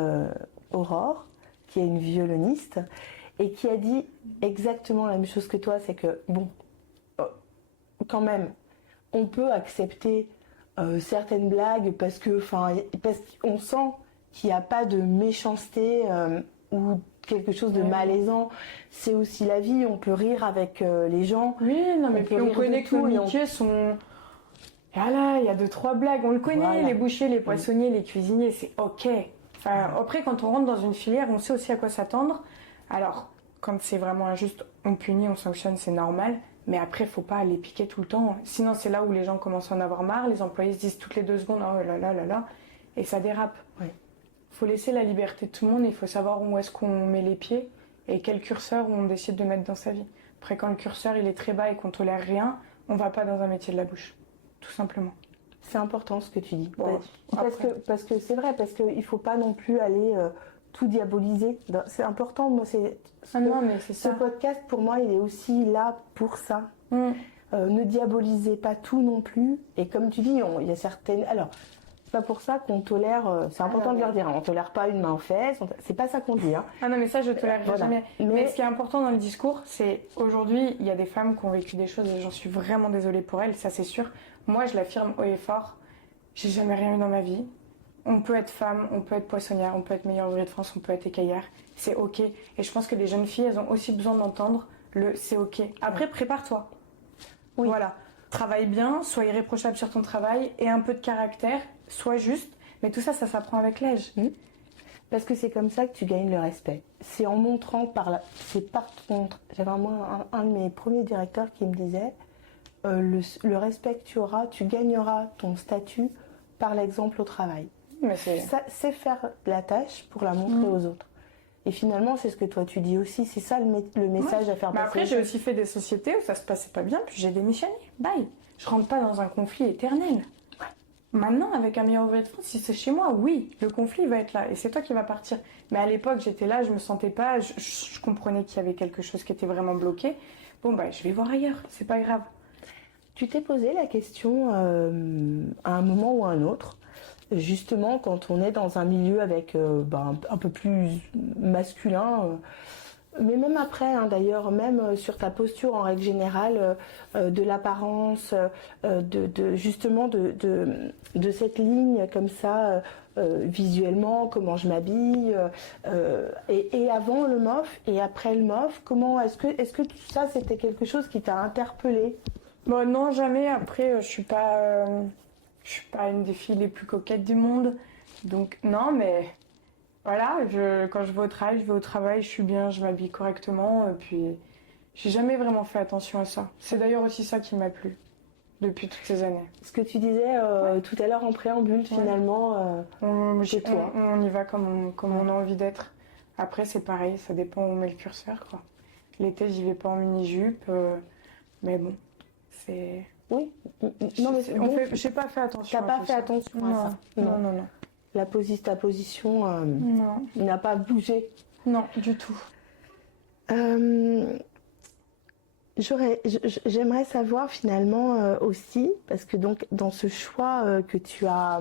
Aurore, qui est une violoniste et qui a dit exactement la même chose que toi, c'est que bon, quand même, on peut accepter certaines blagues parce qu'on sent qu'il n'y a pas de méchanceté ou quelque chose de malaisant. C'est aussi la vie, on peut rire avec les gens. Oui, non, mais puis on connaît que nos métiers sont... Voilà, il y a 2-3 blagues, on le connaît, voilà. Les bouchers, les poissonniers, les cuisiniers, c'est ok. Enfin, après, quand on rentre dans une filière, on sait aussi à quoi s'attendre. Alors, quand c'est vraiment injuste, on punit, on sanctionne, c'est normal. Mais après, il ne faut pas les piquer tout le temps. Sinon, c'est là où les gens commencent à en avoir marre. Les employés se disent toutes les 2 secondes, oh là là là là, et ça dérape. Il faut laisser la liberté de tout le monde. Il faut savoir où est-ce qu'on met les pieds et quel curseur on décide de mettre dans sa vie. Après, quand le curseur il est très bas et qu'on tolère rien, on ne va pas dans un métier de la bouche. Tout simplement. C'est important ce que tu dis. Bon, parce que c'est vrai, parce qu'il ne faut pas non plus aller tout diaboliser. C'est important, moi, ce podcast, pour moi, il est aussi là pour ça. Ne diabolisez pas tout non plus. Et comme tu dis, il y a certaines... Alors, c'est pas pour ça qu'on tolère... c'est important de leur dire, on ne tolère pas une main aux fesses. C'est pas ça qu'on dit. Hein. Ah non, mais ça, je tolérerai jamais. Mais ce qui est important dans le discours, c'est aujourd'hui, il y a des femmes qui ont vécu des choses et j'en suis vraiment désolée pour elles, ça c'est sûr. Moi, je l'affirme haut et fort. J'ai jamais rien eu dans ma vie. On peut être femme, on peut être poissonnière, on peut être meilleure ouvrière de France, on peut être écaillère. C'est ok. Et je pense que les jeunes filles, elles ont aussi besoin d'entendre le c'est ok. Après, prépare-toi. Oui. Voilà. Travaille bien, sois irréprochable sur ton travail et un peu de caractère, sois juste. Mais tout ça, ça s'apprend avec l'âge. Parce que c'est comme ça que tu gagnes le respect. C'est en montrant c'est par contre. J'avais un de mes premiers directeurs qui me disait le respect que tu auras, tu gagneras ton statut par l'exemple au travail. Mais c'est faire la tâche pour la montrer aux autres. Et finalement, c'est ce que toi tu dis aussi, c'est ça le message à faire passer. Après, j'ai aussi fait des sociétés où ça se passait pas bien, puis j'ai démissionné. Bye. Je rentre pas dans un conflit éternel. Ouais. Maintenant, avec un meilleur ouvrier de France, si c'est chez moi, oui, le conflit va être là et c'est toi qui vas partir. Mais à l'époque, j'étais là, je me sentais pas, je comprenais qu'il y avait quelque chose qui était vraiment bloqué. Bon, bah, je vais voir ailleurs, c'est pas grave. Tu t'es posé la question à un moment ou à un autre, justement quand on est dans un milieu avec un peu plus masculin, mais même après, hein, d'ailleurs, même sur ta posture en règle générale, de l'apparence, justement de cette ligne comme ça, visuellement, comment je m'habille, et avant le MOF et après le MOF, est-ce que tout ça c'était quelque chose qui t'a interpellé? Bon, non, jamais. Après, je suis pas une des filles les plus coquettes du monde. Donc, non, mais voilà, quand je vais au travail, je suis bien, je m'habille correctement. Et puis, j'ai jamais vraiment fait attention à ça. C'est d'ailleurs aussi ça qui m'a plu depuis toutes ces années. Ce que tu disais tout à l'heure en préambule, finalement, chez toi. On y va comme on a envie d'être. Après, c'est pareil, ça dépend où on met le curseur, quoi. L'été, j'y vais pas en mini-jupe, mais bon. Oui. Non, mais j'ai pas fait attention. T'as pas fait attention à ça. Non. Ta position n'a pas bougé. Non, du tout. J'aimerais savoir finalement aussi, parce que donc dans ce choix que tu as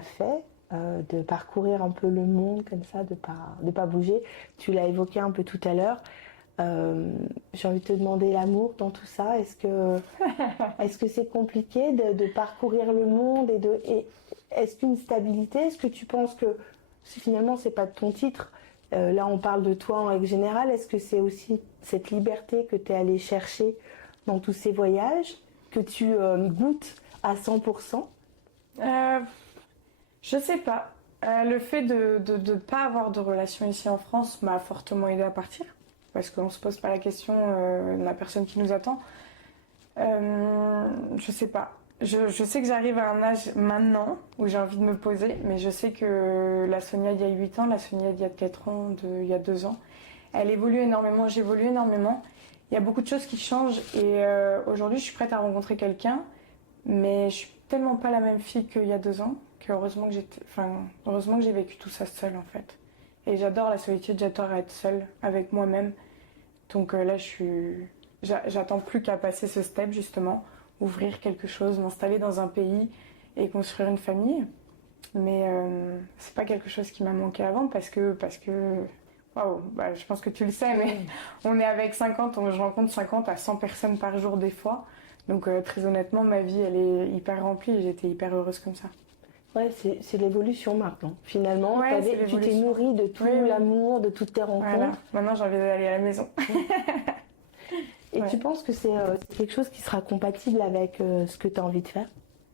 fait de parcourir un peu le monde comme ça, de pas bouger, tu l'as évoqué un peu tout à l'heure. J'ai envie de te demander l'amour dans tout ça. Est-ce que c'est compliqué de parcourir le monde et est-ce qu'une stabilité, est-ce que tu penses que finalement c'est pas de ton titre, là on parle de toi en règle générale, est-ce que c'est aussi cette liberté que tu es allé chercher dans tous ces voyages, que tu goûtes à 100%? Je sais pas. Le fait de ne pas avoir de relation ici en France m'a fortement aidé à partir. Parce qu'on ne se pose pas la question de la personne qui nous attend. Je sais pas. Je sais que j'arrive à un âge maintenant où j'ai envie de me poser, mais je sais que la Sonia d'il y a 8 ans, la Sonia d'il y a 4 ans, il y a 2 ans, elle évolue énormément, j'évolue énormément. Il y a beaucoup de choses qui changent et aujourd'hui je suis prête à rencontrer quelqu'un, mais je suis tellement pas la même fille qu'il y a 2 ans que heureusement que j'ai vécu tout ça seule en fait. Et j'adore la solitude, j'adore être seule avec moi-même. Donc là, j'attends plus qu'à passer ce step justement, ouvrir quelque chose, m'installer dans un pays et construire une famille. Mais c'est pas quelque chose qui m'a manqué avant parce que waouh, je pense que tu le sais, mais on est avec 50, je rencontre 50 à 100 personnes par jour des fois. Donc très honnêtement, ma vie, elle est hyper remplie et j'étais hyper heureuse comme ça. Ouais, c'est l'évolution maintenant. Finalement, tu t'es nourrie de tout l'amour, de toutes tes rencontres. Voilà. Maintenant, j'ai envie d'aller à la maison. Et tu penses que c'est quelque chose qui sera compatible avec ce que tu as envie de faire?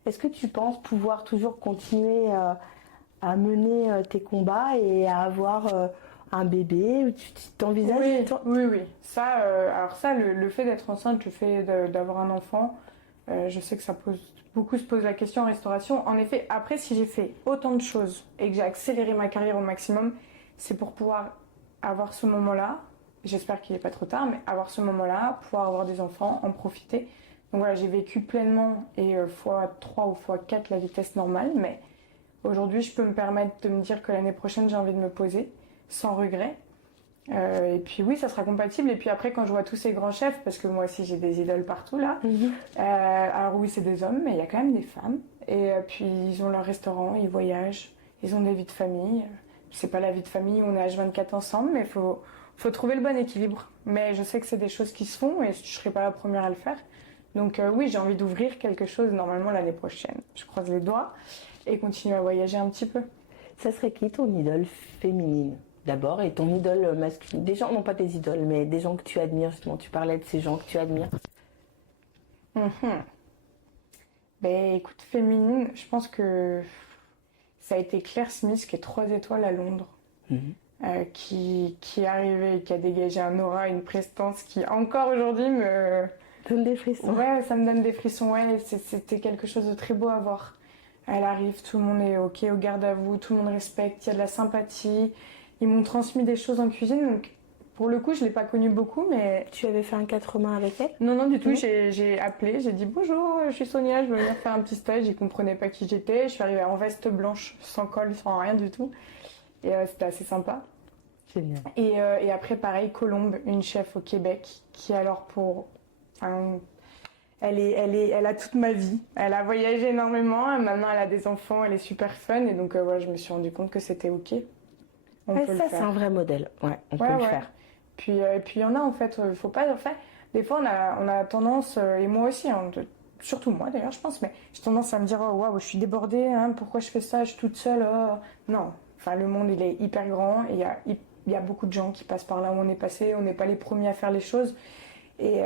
Est-ce que tu penses pouvoir toujours continuer à mener tes combats et à avoir un bébé? Ou tu t'envisages? Oui. Ça, le fait d'être enceinte, le fait d'avoir un enfant, je sais que beaucoup se posent la question en restauration. En effet, après, si j'ai fait autant de choses et que j'ai accéléré ma carrière au maximum, c'est pour pouvoir avoir ce moment-là. J'espère qu'il n'est pas trop tard, mais avoir ce moment-là, pouvoir avoir des enfants, en profiter. Donc voilà, j'ai vécu pleinement et x3 ou x4 la vitesse normale, mais aujourd'hui, je peux me permettre de me dire que l'année prochaine, j'ai envie de me poser sans regret. Et puis oui, ça sera compatible. Et puis après, quand je vois tous ces grands chefs, parce que moi aussi j'ai des idoles partout là, alors oui, c'est des hommes, mais il y a quand même des femmes. Et puis ils ont leur restaurant, ils voyagent, ils ont des vies de famille. C'est pas la vie de famille où on est H24 ensemble, mais faut trouver le bon équilibre. Mais je sais que c'est des choses qui se font et je serai pas la première à le faire. Donc oui, j'ai envie d'ouvrir quelque chose normalement l'année prochaine. Je croise les doigts et continuer à voyager un petit peu. Ça serait qui ton idole féminine d'abord et ton idole masculine? Des gens, non pas des idoles, mais des gens que tu admires justement. Tu parlais de ces gens que tu admires. Ben écoute, féminine, je pense que ça a été Claire Smith qui est 3 étoiles à Londres. Qui est arrivée et qui a dégagé un aura, une prestance qui encore aujourd'hui me donne des frissons. Ouais, ça me donne des frissons. Ouais, c'était quelque chose de très beau à voir. Elle arrive, tout le monde est ok au garde à vous, tout le monde respecte, il y a de la sympathie. Ils m'ont transmis des choses en cuisine, donc pour le coup, je l'ai pas connue beaucoup, mais tu avais fait un 4 mains avec elle? Non, du tout. J'ai appelé, j'ai dit bonjour, je suis Sonia, je veux venir faire un petit stage. Ils comprenaient pas qui j'étais. Je suis arrivée en veste blanche, sans col, sans rien du tout. Et c'était assez sympa. Génial. Et après, pareil, Colombe, une chef au Québec, qui alors elle a toute ma vie. Elle a voyagé énormément, maintenant elle a des enfants, elle est super fun. Et donc voilà, je me suis rendu compte que c'était ok. On peut le faire. C'est un vrai modèle. Ouais, on peut le faire. Puis il y en a en fait, faut pas le faire. Des fois, on a tendance, et moi aussi, surtout moi d'ailleurs, je pense, mais j'ai tendance à me dire, oh waouh, je suis débordée, hein, pourquoi je fais ça, je suis toute seule. Oh. Non, enfin, le monde il est hyper grand, et il y a beaucoup de gens qui passent par là où on est passé, on n'est pas les premiers à faire les choses. Et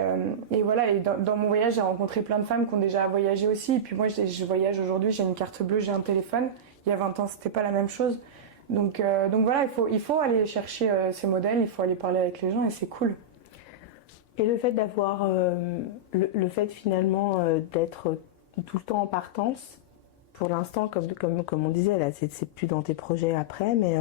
voilà, et dans mon voyage, j'ai rencontré plein de femmes qui ont déjà voyagé aussi. Et puis moi, je voyage aujourd'hui, j'ai une carte bleue, j'ai un téléphone. Il y a 20 ans, c'était pas la même chose. Donc voilà, il faut aller chercher ces modèles, il faut aller parler avec les gens et c'est cool. Et le fait d'avoir, le fait finalement d'être tout le temps en partance, pour l'instant, comme on disait, là, c'est plus dans tes projets après, mais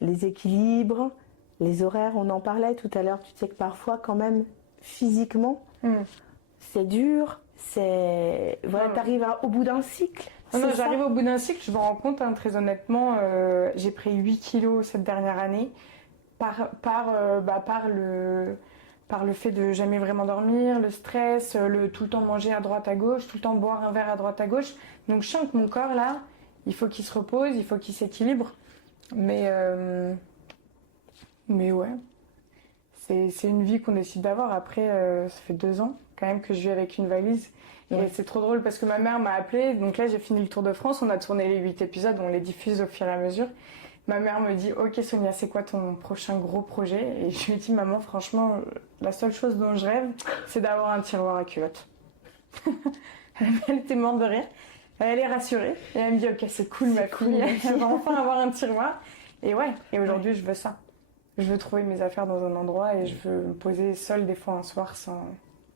les équilibres, les horaires, on en parlait tout à l'heure, tu sais que parfois quand même, physiquement, c'est dur, voilà, t'arrives au bout d'un cycle. Non, j'arrive au bout d'un cycle, je me rends compte, hein, très honnêtement, j'ai pris 8 kilos cette dernière année par le fait de jamais vraiment dormir, le stress, tout le temps manger à droite à gauche, tout le temps boire un verre à droite à gauche. Donc je sens que mon corps là, il faut qu'il se repose, il faut qu'il s'équilibre. Mais ouais, c'est une vie qu'on décide d'avoir. Après, ça fait 2 ans quand même que je vis avec une valise. Et c'est trop drôle parce que ma mère m'a appelée. Donc là, j'ai fini le Tour de France. On a tourné les 8 épisodes. On les diffuse au fur et à mesure. Ma mère me dit « Ok Sonia, c'est quoi ton prochain gros projet ?» Et je lui dis « Maman, franchement, la seule chose dont je rêve, c'est d'avoir un tiroir à culottes. » Elle était morte de rire. Elle est rassurée. Et elle me dit « Ok, c'est cool ma fille. Elle va enfin avoir un tiroir. » Et ouais, et aujourd'hui, je veux ça. Je veux trouver mes affaires dans un endroit et je veux me poser seule des fois un soir sans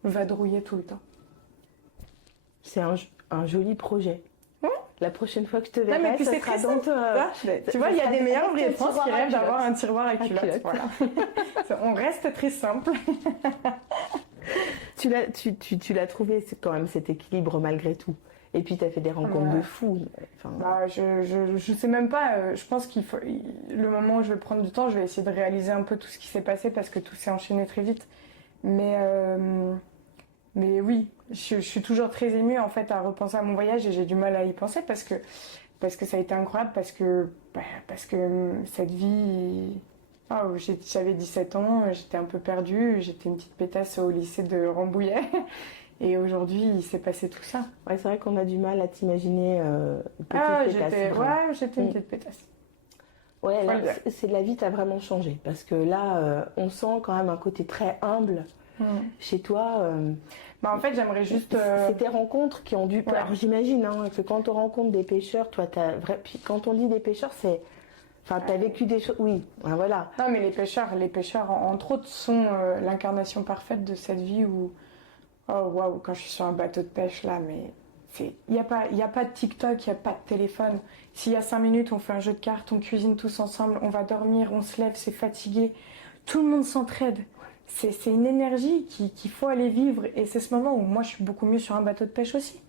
vadrouiller tout le temps. C'est un joli projet. La prochaine fois que je te verrai, mais puis ça sera dans tu vois, il y a des meilleurs ouvriers de France qui rêvent d'avoir un tiroir à culottes. Voilà. On reste très simple. Tu l'as trouvé quand même cet équilibre malgré tout. Et puis tu as fait des rencontres de fous. Enfin... je sais même pas. Je pense qu'il faut le moment où je vais prendre du temps, je vais essayer de réaliser un peu tout ce qui s'est passé parce que tout s'est enchaîné très vite. Mais oui, je suis toujours très émue en fait à repenser à mon voyage et j'ai du mal à y penser parce que ça a été incroyable, parce que cette vie... j'avais 17 ans, j'étais un peu perdue, j'étais une petite pétasse au lycée de Rambouillet et aujourd'hui il s'est passé tout ça. Ouais, c'est vrai qu'on a du mal à t'imaginer une petite pétasse. J'étais une petite pétasse. Ouais, là, c'est la vie t'a vraiment changé parce que là on sent quand même un côté très humble. Chez toi, en fait, j'aimerais juste. C'est tes rencontres qui ont dû. Ouais. Alors, j'imagine que quand on rencontre des pêcheurs, toi, Puis quand on dit des pêcheurs, c'est. Enfin, t'as vécu des choses. Oui, voilà. Non, mais les pêcheurs, entre autres, sont l'incarnation parfaite de cette vie où. Oh, waouh, quand je suis sur un bateau de pêche, là, mais. Il n'y a pas de TikTok, il n'y a pas de téléphone. S'il y a 5 minutes, on fait un jeu de cartes, on cuisine tous ensemble, on va dormir, on se lève, c'est fatigué. Tout le monde s'entraide. C'est une énergie qu'il faut aller vivre et c'est ce moment où moi je suis beaucoup mieux sur un bateau de pêche aussi.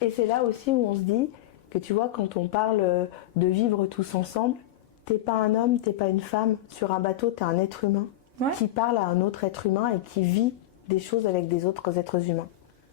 Et c'est là aussi où on se dit que tu vois, quand on parle de vivre tous ensemble, t'es pas un homme, t'es pas une femme, sur un bateau t'es un être humain qui parle à un autre être humain et qui vit des choses avec des autres êtres humains.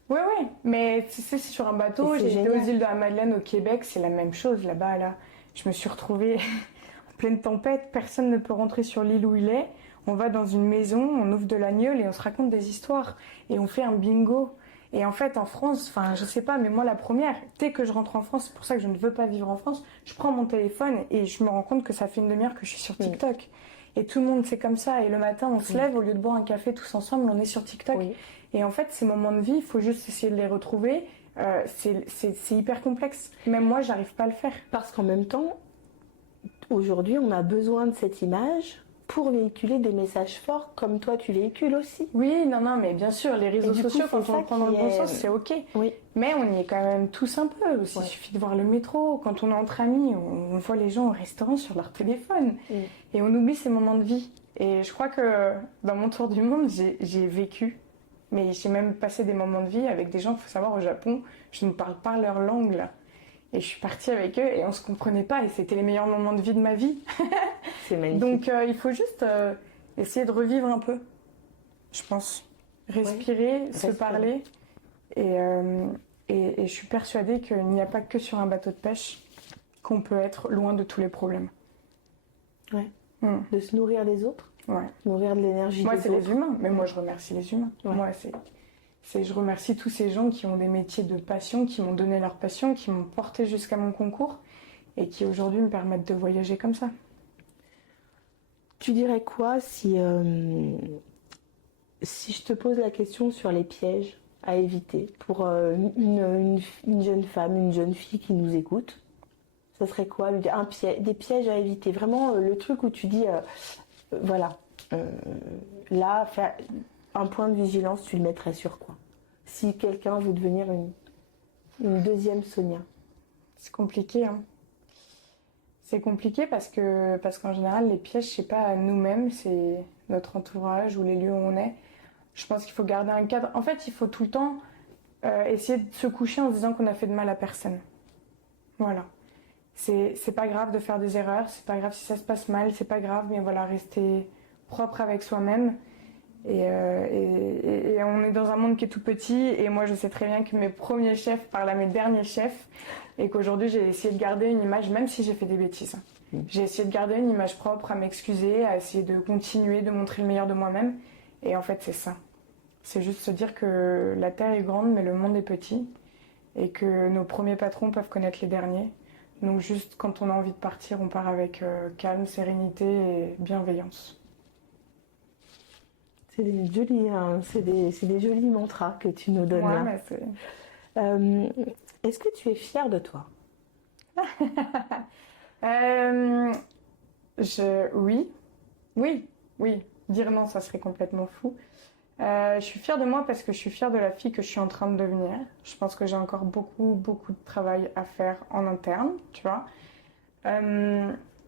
Oui, mais tu sais, c'est sur un bateau, j'ai été aux îles de la Madeleine au Québec, c'est la même chose là-bas, là. Je me suis retrouvée en pleine tempête, personne ne peut rentrer sur l'île où il est. On va dans une maison, on ouvre de la gnôle et on se raconte des histoires. Et on fait un bingo. Et en fait, en France, enfin, je sais pas, mais moi, la première, dès que je rentre en France, c'est pour ça que je ne veux pas vivre en France, je prends mon téléphone et je me rends compte que ça fait une demi-heure que je suis sur TikTok. Et tout le monde, c'est comme ça. Et le matin, on se lève, au lieu de boire un café tous ensemble, on est sur TikTok. Et en fait, ces moments de vie, il faut juste essayer de les retrouver. C'est hyper complexe. Même moi, j'arrive pas à le faire. Parce qu'en même temps, aujourd'hui, on a besoin de cette image pour véhiculer des messages forts comme toi tu véhicules aussi. Oui, non, mais bien sûr, les réseaux sociaux, quand on le prend dans le bon sens, c'est ok. Oui. Mais on y est quand même tous un peu. Il suffit de voir le métro. Quand on est entre amis, on voit les gens au restaurant sur leur téléphone. Et on oublie ces moments de vie. Et je crois que dans mon tour du monde, j'ai vécu. Mais j'ai même passé des moments de vie avec des gens, il faut savoir, au Japon, je ne parle pas leur langue, là. Et je suis partie avec eux et on se comprenait pas. Et c'était les meilleurs moments de vie de ma vie. C'est magnifique. Donc il faut juste essayer de revivre un peu, je pense. Respirer, se parler. Et je suis persuadée qu'il n'y a pas que sur un bateau de pêche qu'on peut être loin de tous les problèmes. Ouais. De se nourrir des autres. Ouais. Nourrir de l'énergie des autres. Moi, c'est les humains. Mais moi, je remercie les humains. Ouais. Moi, je remercie tous ces gens qui ont des métiers de passion, qui m'ont donné leur passion, qui m'ont porté jusqu'à mon concours et qui aujourd'hui me permettent de voyager comme ça. Tu dirais quoi si je te pose la question sur les pièges à éviter pour une jeune femme, une jeune fille qui nous écoute? Ça serait quoi des pièges à éviter? Vraiment le truc où tu dis, là, faire un point de vigilance, tu le mettrais sur quoi? Si quelqu'un veut devenir une deuxième Sonia. C'est compliqué, hein. C'est compliqué parce qu'en général, les pièges, c'est pas nous-mêmes, c'est notre entourage ou les lieux où on est. Je pense qu'il faut garder un cadre. En fait, il faut tout le temps essayer de se coucher en se disant qu'on a fait de mal à personne. Voilà. C'est pas grave de faire des erreurs, c'est pas grave si ça se passe mal, c'est pas grave, mais voilà, rester propre avec soi-même. Et on est dans un monde qui est tout petit, et moi je sais très bien que mes premiers chefs parlent à mes derniers chefs, et qu'aujourd'hui j'ai essayé de garder une image, même si j'ai fait des bêtises. J'ai essayé de garder une image propre, à m'excuser, à essayer de continuer, de montrer le meilleur de moi-même. Et en fait c'est ça. C'est juste se dire que la terre est grande, mais le monde est petit, et que nos premiers patrons peuvent connaître les derniers. Donc juste quand on a envie de partir, on part avec calme, sérénité et bienveillance. C'est des jolis mantras que tu nous donnes là. Est-ce que tu es fière de toi? Oui. Dire non, ça serait complètement fou. Je suis fière de moi parce que je suis fière de la fille que je suis en train de devenir. Je pense que j'ai encore beaucoup de travail à faire en interne, tu vois.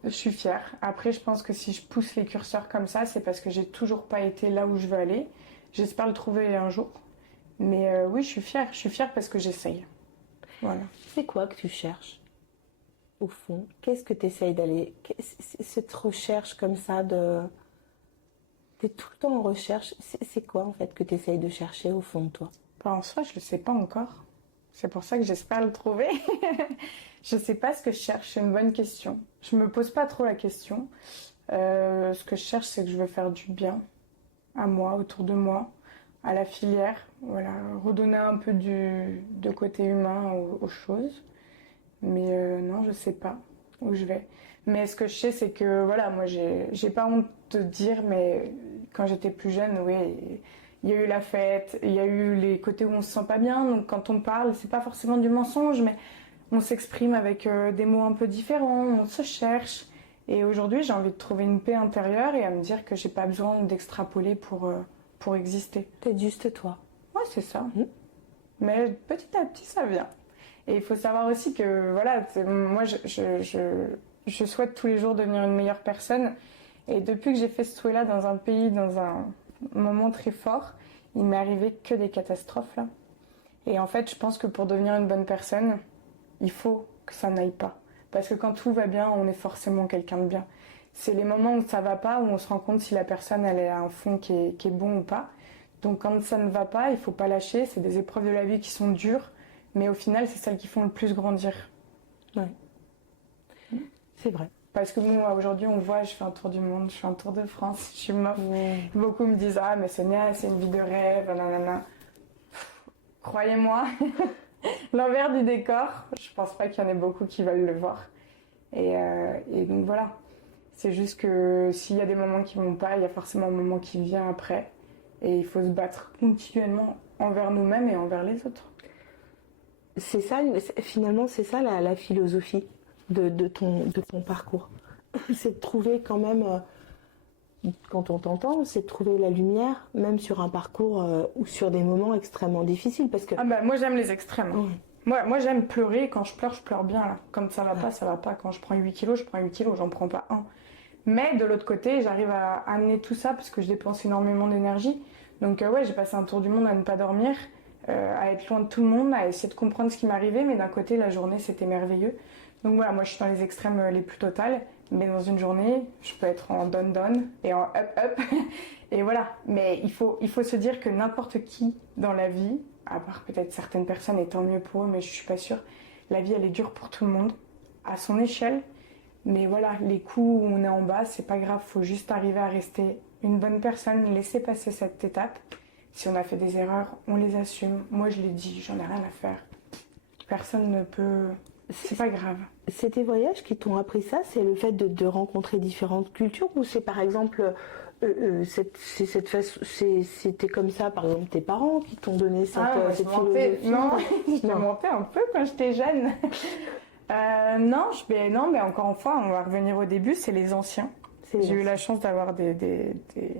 Je suis fière. Après, je pense que si je pousse les curseurs comme ça, c'est parce que j'ai toujours pas été là où je veux aller. J'espère le trouver un jour. Mais oui, je suis fière. Je suis fière parce que j'essaye. Voilà. C'est quoi que tu cherches, au fond? Qu'est-ce que tu essayes d'aller... Cette recherche comme ça de... T'es tout le temps en recherche. C'est quoi, en fait, que tu essayes de chercher au fond de toi? En soi, je le sais pas encore. C'est pour ça que j'espère le trouver. Je sais pas ce que je cherche, c'est une bonne question. Je me pose pas trop la question. Ce que je cherche, c'est que je veux faire du bien à moi, autour de moi, à la filière. Voilà, redonner un peu de côté humain aux choses. Mais non, je sais pas où je vais. Mais ce que je sais, c'est que voilà, moi, j'ai pas honte de dire, mais quand j'étais plus jeune, oui, il y a eu la fête, il y a eu les côtés où on se sent pas bien. Donc quand on parle, c'est pas forcément du mensonge, mais on s'exprime avec des mots un peu différents, on se cherche. Et aujourd'hui, j'ai envie de trouver une paix intérieure et à me dire que j'ai pas besoin d'extrapoler pour exister. T'es juste toi. Ouais, c'est ça. Mais petit à petit, ça vient. Et il faut savoir aussi que, voilà, moi, je souhaite tous les jours devenir une meilleure personne. Et depuis que j'ai fait ce souhait-là dans un pays, dans un moment très fort, il m'est arrivé que des catastrophes, là. Et en fait, je pense que pour devenir une bonne personne, il faut que ça n'aille pas. Parce que quand tout va bien, on est forcément quelqu'un de bien. C'est les moments où ça va pas, où on se rend compte si la personne elle a un fond qui est bon ou pas. Donc quand ça ne va pas, il faut pas lâcher. C'est des épreuves de la vie qui sont dures, mais au final, c'est celles qui font le plus grandir. Ouais. C'est vrai. Parce que bon, aujourd'hui, on voit, je fais un tour du monde, je fais un tour de France, je suis meuf. Beaucoup me disent, ah, mais Sonia, c'est une vie de rêve, nanana. Croyez-moi, l'envers du décor, je pense pas qu'il y en ait beaucoup qui veulent le voir. Et donc voilà. C'est juste que s'il y a des moments qui vont pas, il y a forcément un moment qui vient après. Et il faut se battre continuellement envers nous-mêmes et envers les autres. C'est ça, finalement, c'est ça la philosophie de ton parcours. C'est de trouver quand même, quand on t'entend, c'est de trouver la lumière, même sur un parcours ou sur des moments extrêmement difficiles. Parce que... Ah bah, moi, j'aime les extrêmes. Moi, j'aime pleurer. Quand je pleure bien. Là. Comme ça va pas, ça va pas. Quand je prends 8 kilos, je prends 8 kilos, j'en prends pas un. Mais de l'autre côté, j'arrive à amener tout ça parce que je dépense énormément d'énergie. Donc ouais, j'ai passé un tour du monde à ne pas dormir, à être loin de tout le monde, à essayer de comprendre ce qui m'arrivait. Mais d'un côté, la journée, c'était merveilleux. Donc voilà, moi, je suis dans les extrêmes les plus totales. Mais dans une journée, je peux être en down-down et en up-up. Et voilà. Mais il faut se dire que n'importe qui dans la vie, à part peut-être certaines personnes, et tant mieux pour eux, mais je suis pas sûre, la vie, elle est dure pour tout le monde, à son échelle. Mais voilà, les coups où on est en bas, c'est pas grave, faut juste arriver à rester une bonne personne, laisser passer cette étape. Si on a fait des erreurs, on les assume. Moi, je l'ai dit, j'en ai rien à faire. Personne ne peut... C'est pas grave. C'est tes voyages qui t'ont appris ça? C'est le fait de rencontrer différentes cultures? Ou c'est par exemple, c'était comme ça, par exemple, tes parents qui t'ont donné cette philosophie? Non, je me mentais un peu quand j'étais jeune. Non, mais encore une fois, on va revenir au début, c'est les anciens. J'ai eu la chance d'avoir des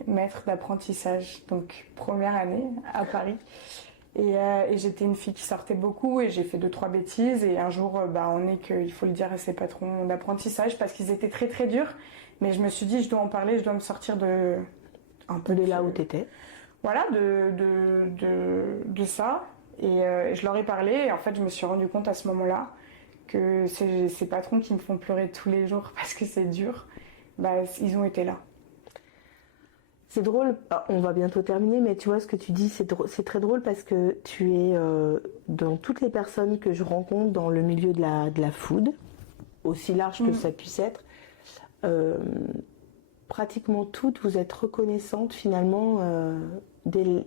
maîtres d'apprentissage, donc première année à Paris. Et j'étais une fille qui sortait beaucoup et j'ai fait 2-3 bêtises. Et un jour, on est qu'il faut le dire à ses patrons d'apprentissage parce qu'ils étaient très très durs. Mais je me suis dit, je dois en parler, je dois me sortir un peu de là où t'étais. Voilà, de ça. Et je leur ai parlé et en fait, je me suis rendu compte à ce moment-là que ces patrons qui me font pleurer tous les jours parce que c'est dur, ils ont été là. C'est drôle, on va bientôt terminer, mais tu vois ce que tu dis, c'est très drôle parce que tu es dans toutes les personnes que je rencontre dans le milieu de la food, aussi large que ça puisse être, pratiquement toutes, vous êtes reconnaissantes finalement de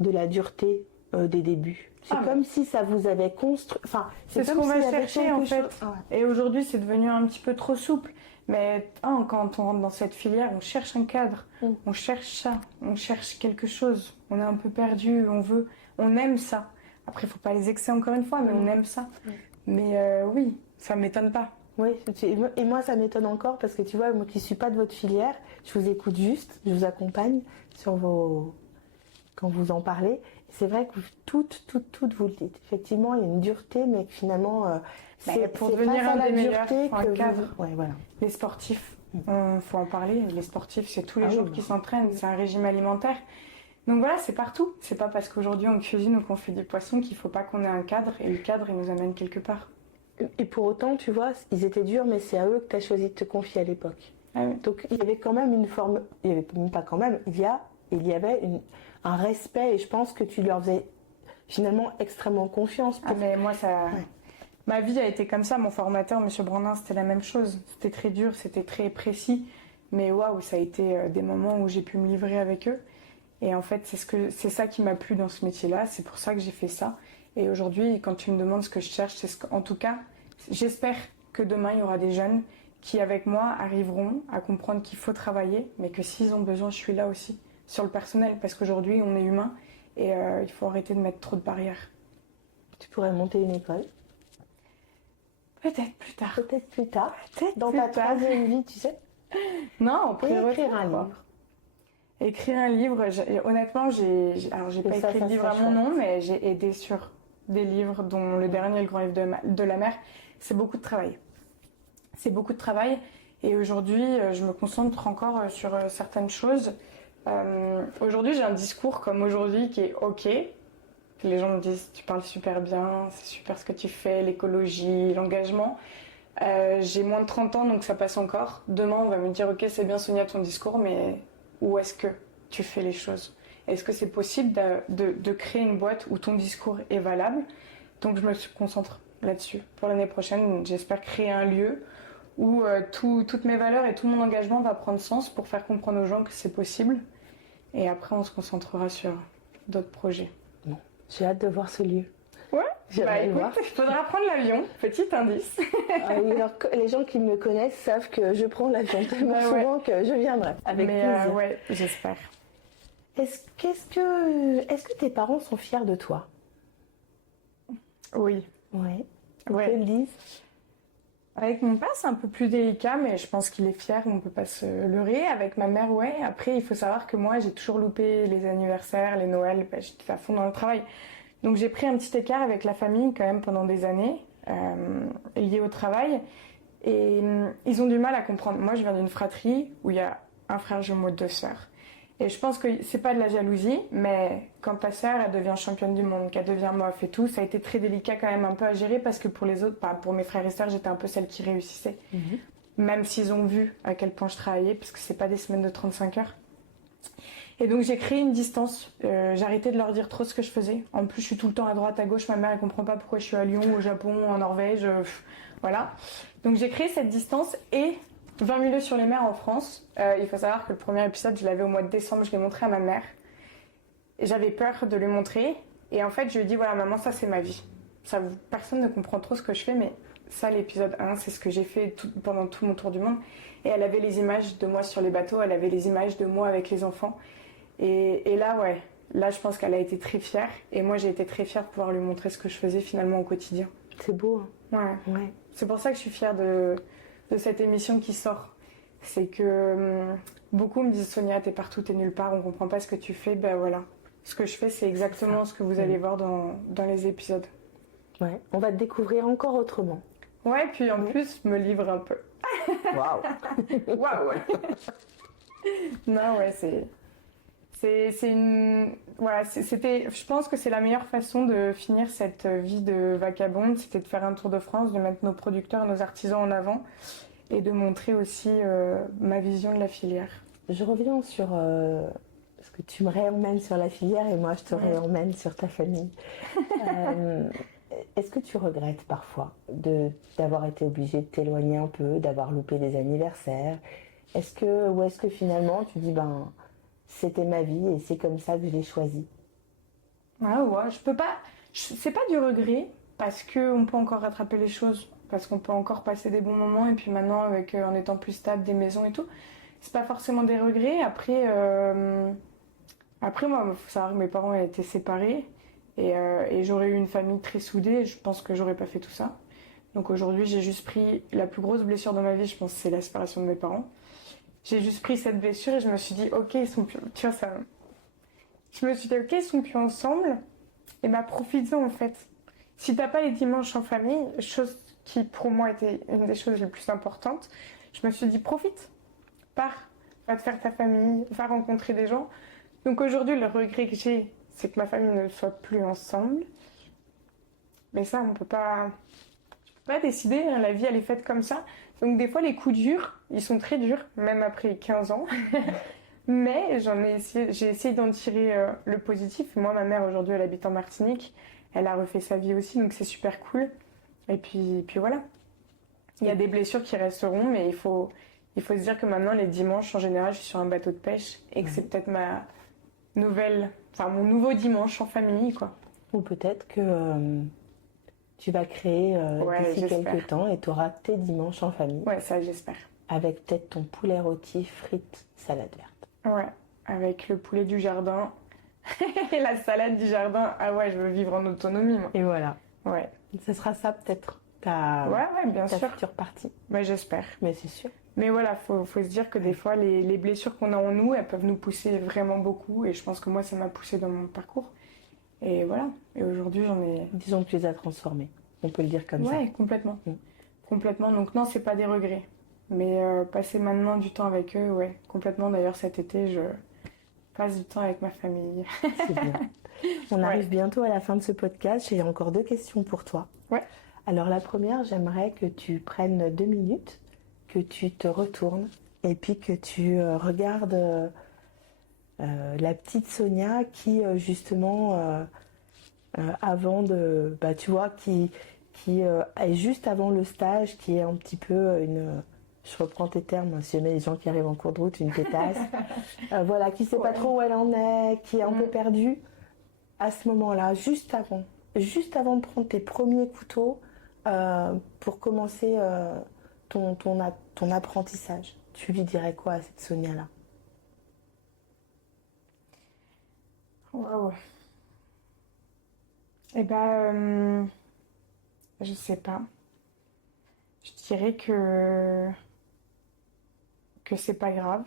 la dureté des débuts. C'est comme si ça vous avait construit. Enfin, c'est ce qu'on va chercher en fait. Et aujourd'hui, c'est devenu un petit peu trop souple. Mais quand on rentre dans cette filière, on cherche un cadre, on cherche ça, on cherche quelque chose. On est un peu perdu, on aime ça. Après, il faut pas les excès encore une fois, mais on aime ça. Mais oui, ça m'étonne pas. Oui, et moi ça m'étonne encore parce que tu vois, moi qui suis pas de votre filière, je vous écoute juste, je vous accompagne quand vous en parlez. C'est vrai que toutes vous le dites. Effectivement, il y a une dureté, mais que finalement, c'est pour devenir un des meilleurs, un cadre. Voilà. Les sportifs, faut en parler. Les sportifs, c'est tous les jours qu'ils s'entraînent. C'est un régime alimentaire. Donc voilà, c'est partout. C'est pas parce qu'aujourd'hui on cuisine ou qu'on fait des poissons qu'il faut pas qu'on ait un cadre. Et le cadre, il nous amène quelque part. Et pour autant, tu vois, ils étaient durs, mais c'est à eux que tu as choisi de te confier à l'époque. Ah oui. Donc il y avait quand même une forme, il y avait même pas quand même, il y avait un respect et je pense que tu leur faisais finalement extrêmement confiance. Mais moi, ma vie a été comme ça. Mon formateur, M. Brandin, c'était la même chose. C'était très dur, c'était très précis. Mais waouh, ça a été des moments où j'ai pu me livrer avec eux. Et en fait, c'est ça qui m'a plu dans ce métier-là. C'est pour ça que j'ai fait ça. Et aujourd'hui, quand tu me demandes ce que je cherche, en tout cas, j'espère que demain, il y aura des jeunes qui, avec moi, arriveront à comprendre qu'il faut travailler, mais que s'ils ont besoin, je suis là aussi, sur le personnel, parce qu'aujourd'hui, on est humain et il faut arrêter de mettre trop de barrières. Tu pourrais monter une école? Peut-être plus tard. Peut-être plus tard. Peut-être dans ta troisième vie, tu sais. Non, on pourrait écrire un livre. Écrire un livre, honnêtement, j'ai pas écrit de livre à mon nom, mais j'ai aidé sur des livres, dont le dernier, Le Grand Livre de la Mer. C'est beaucoup de travail. C'est beaucoup de travail. Et aujourd'hui, je me concentre encore sur certaines choses. Aujourd'hui, j'ai un discours comme aujourd'hui qui est OK. Les gens me disent, tu parles super bien, c'est super ce que tu fais, l'écologie, l'engagement. J'ai moins de 30 ans, donc ça passe encore. Demain, on va me dire, OK, c'est bien Sonia ton discours, mais où est-ce que tu fais les choses? Est-ce que c'est possible de créer une boîte où ton discours est valable? Donc je me concentre là-dessus. Pour l'année prochaine, j'espère créer un lieu où toutes mes valeurs et tout mon engagement va prendre sens pour faire comprendre aux gens que c'est possible. Et après, on se concentrera sur d'autres projets. Bon, j'ai hâte de voir ce lieu. Ouais, J'aimerais le voir. Il faudra prendre l'avion, petit indice. Oui, alors, les gens qui me connaissent savent que je prends l'avion tellement souvent que je viendrai. Avec plaisir. Ouais, j'espère. Est-ce que tes parents sont fiers de toi? Oui. Ouais. Ouais. Ils te le disent? Avec mon père, c'est un peu plus délicat, mais je pense qu'il est fier, on ne peut pas se leurrer. Avec ma mère, ouais. Après, il faut savoir que moi, j'ai toujours loupé les anniversaires, les Noëls, j'étais à fond dans le travail. Donc j'ai pris un petit écart avec la famille quand même pendant des années, lié au travail. Et ils ont du mal à comprendre. Moi, je viens d'une fratrie où il y a un frère jumeau, 2 sœurs. Et je pense que c'est pas de la jalousie, mais quand ta sœur, elle devient championne du monde, qu'elle devient MOF et tout, ça a été très délicat quand même un peu à gérer parce que pour les autres, pour mes frères et sœurs, j'étais un peu celle qui réussissait. Même s'ils ont vu à quel point je travaillais, parce que c'est pas des semaines de 35 heures. Et donc j'ai créé une distance, j'ai arrêté de leur dire trop ce que je faisais. En plus, je suis tout le temps à droite, à gauche, ma mère elle comprend pas pourquoi je suis à Lyon, au Japon, en Norvège, voilà. Donc j'ai créé cette distance et 20 milieux sur les mers en France. Il faut savoir que le premier épisode, je l'avais au mois de décembre, je l'ai montré à ma mère. Et j'avais peur de lui montrer. Et en fait, je lui ai dit, voilà maman, ça c'est ma vie. Personne ne comprend trop ce que je fais, mais ça, l'épisode 1, c'est ce que j'ai fait pendant tout mon tour du monde. Et elle avait les images de moi sur les bateaux, elle avait les images de moi avec les enfants. Et là, ouais, là je pense qu'elle a été très fière. Et moi, j'ai été très fière de pouvoir lui montrer ce que je faisais finalement au quotidien. C'est beau, hein? Ouais. C'est pour ça que je suis fière de cette émission qui sort. C'est que beaucoup me disent, Sonia, t'es partout, t'es nulle part, on comprend pas ce que tu fais. Ben voilà, ce que je fais, c'est exactement ce que vous allez voir dans les épisodes. Ouais, on va te découvrir encore autrement. Ouais, puis en plus, me livre un peu. Waouh. Waouh. Non, ouais, c'est une... Voilà, c'était... Je pense que c'est la meilleure façon de finir cette vie de vagabonde, c'était de faire un tour de France, de mettre nos producteurs et nos artisans en avant et de montrer aussi ma vision de la filière. Je reviens sur... parce que tu me réemmènes sur la filière et moi je te réemmène sur ta famille. Est-ce que tu regrettes parfois d'avoir été obligée de t'éloigner un peu, d'avoir loupé des anniversaires? Ou est-ce que finalement tu dis, ben, c'était ma vie et c'est comme ça que je l'ai choisi? Ah ouais, je peux pas... C'est pas du regret, parce qu'on peut encore rattraper les choses, parce qu'on peut encore passer des bons moments, et puis maintenant, en étant plus stable, des maisons et tout, c'est pas forcément des regrets. Après, moi, il faut savoir que mes parents étaient séparés, et j'aurais eu une famille très soudée, je pense que j'aurais pas fait tout ça. Donc aujourd'hui, j'ai juste pris la plus grosse blessure de ma vie, je pense, c'est la séparation de mes parents. J'ai juste pris cette blessure et je me suis dit, ok, ils sont plus... Tu vois, ça... Je me suis dit, ok, ils sont plus ensemble, et bah profites-en en fait. Si t'as pas les dimanches en famille, chose qui pour moi était une des choses les plus importantes, je me suis dit, profite, pars, va te faire ta famille, va rencontrer des gens. Donc aujourd'hui, le regret que j'ai, c'est que ma famille ne soit plus ensemble. Mais ça, on peut pas décider, hein, la vie elle est faite comme ça. Donc des fois les coups durs, ils sont très durs, même après 15 ans. Mais j'ai essayé d'en tirer le positif. Moi, ma mère aujourd'hui elle habite en Martinique, elle a refait sa vie aussi, donc c'est super cool. Et puis voilà. Il y a des blessures qui resteront, mais il faut se dire que maintenant les dimanches en général je suis sur un bateau de pêche et que c'est peut-être mon nouveau dimanche en famille, quoi. Ou peut-être que tu vas créer d'ici quelques temps et tu auras tes dimanches en famille. Ouais, ça j'espère. Avec peut-être ton poulet rôti, frites, salade verte. Ouais, avec le poulet du jardin et la salade du jardin. Ah ouais, je veux vivre en autonomie, moi. Et voilà. Ouais. Ce sera ça peut-être bien sûr. future partie. Ouais, j'espère. Mais c'est sûr. Mais voilà, faut se dire que des fois, les blessures qu'on a en nous, elles peuvent nous pousser vraiment beaucoup. Et je pense que moi, ça m'a poussé dans mon parcours. Et voilà. Et aujourd'hui, j'en ai... Disons que tu les as transformés. On peut le dire comme ça. Ouais, complètement. Complètement. Donc non, c'est pas des regrets. Mais passer maintenant du temps avec eux, ouais, complètement. D'ailleurs, cet été, je passe du temps avec ma famille. C'est bien. On arrive bientôt à la fin de ce podcast. J'ai encore 2 questions pour toi. Ouais. Alors la première, j'aimerais que tu prennes 2 minutes, que tu te retournes et puis que tu regardes la petite Sonia qui justement avant de, tu vois, qui qui est juste avant le stage, qui est un petit peu une... Je reprends tes termes, si jamais les gens qui arrivent en cours de route, une pétasse. Voilà, qui ne sait pas trop où elle en est, qui est un peu perdue. À ce moment-là, juste avant de prendre tes premiers couteaux pour commencer ton apprentissage, tu lui dirais quoi à cette Sonia-là? Waouh. Eh ben, je sais pas. Je dirais que c'est pas grave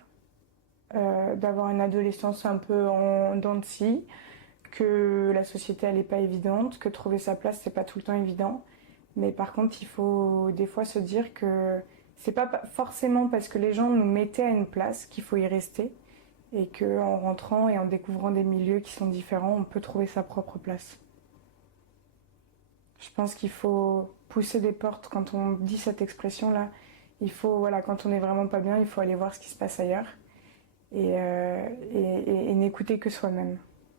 d'avoir une adolescence un peu en dents de scie, que la société elle est pas évidente, que trouver sa place c'est pas tout le temps évident. Mais par contre, il faut des fois se dire que c'est pas forcément parce que les gens nous mettaient à une place qu'il faut y rester et qu'en rentrant et en découvrant des milieux qui sont différents, on peut trouver sa propre place. Je pense qu'il faut pousser des portes quand on dit cette expression-là. Il faut, voilà, quand on n'est vraiment pas bien, il faut aller voir ce qui se passe ailleurs et n'écouter que soi-même,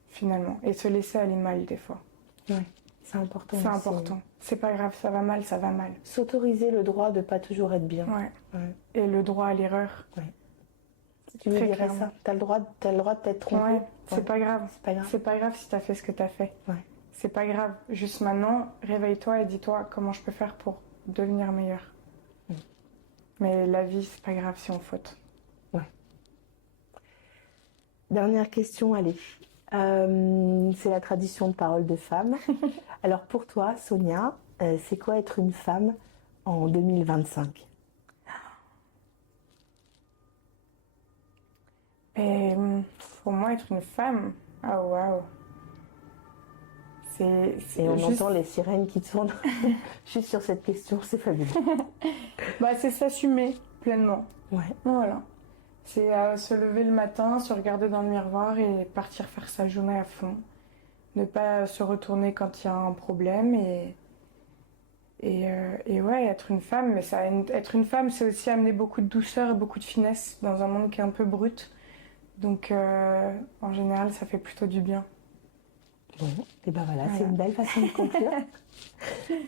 finalement, et se laisser aller mal des fois. Oui, c'est important. C'est important. C'est pas grave, ça va mal, ça va mal. S'autoriser le droit de pas toujours être bien. Ouais. Et le droit à l'erreur. Ouais. Tu lui dirais ça? T'as le droit de t'être trompé. Ouais, c'est pas grave. C'est pas grave. C'est pas grave si t'as fait ce que t'as fait. Ouais. C'est pas grave. Juste maintenant, réveille-toi et dis-toi comment je peux faire pour devenir meilleur. Mais la vie, c'est pas grave si on faute. Ouais. Dernière question, allez. C'est la tradition de parole de femme. Alors pour toi, Sonia, c'est quoi être une femme en 2025? Et pour moi, être une femme, ah waouh. Et on entend les sirènes qui tournent juste sur cette question, c'est fabuleux. Bah, c'est s'assumer pleinement. Ouais. Voilà. C'est se lever le matin, se regarder dans le miroir et partir faire sa journée à fond. Ne pas se retourner quand il y a un problème et ouais, être une femme. Mais être une femme, c'est aussi amener beaucoup de douceur et beaucoup de finesse dans un monde qui est un peu brut. Donc, en général, ça fait plutôt du bien. Bon, et ben voilà, c'est une belle façon de conclure.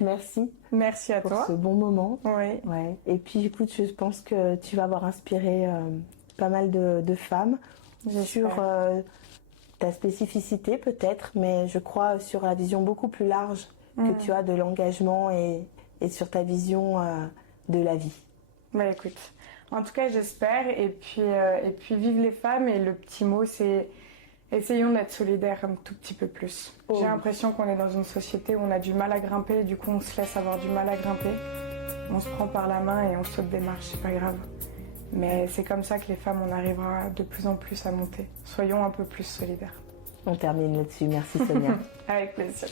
Merci. Merci à toi. Pour ce bon moment. Oui. Ouais. Et puis écoute, je pense que tu vas avoir inspiré pas mal de femmes sur ta spécificité peut-être, mais je crois sur la vision beaucoup plus large que tu as de l'engagement et sur ta vision de la vie. Bah écoute, en tout cas j'espère et puis vive les femmes et le petit mot c'est essayons d'être solidaires un tout petit peu plus. J'ai l'impression qu'on est dans une société où on a du mal à grimper et du coup on se laisse avoir du mal à grimper. On se prend par la main et on saute des marches, c'est pas grave. Mais c'est comme ça que les femmes, on arrivera de plus en plus à monter. Soyons un peu plus solidaires. On termine là-dessus. Merci Sonia. Avec plaisir.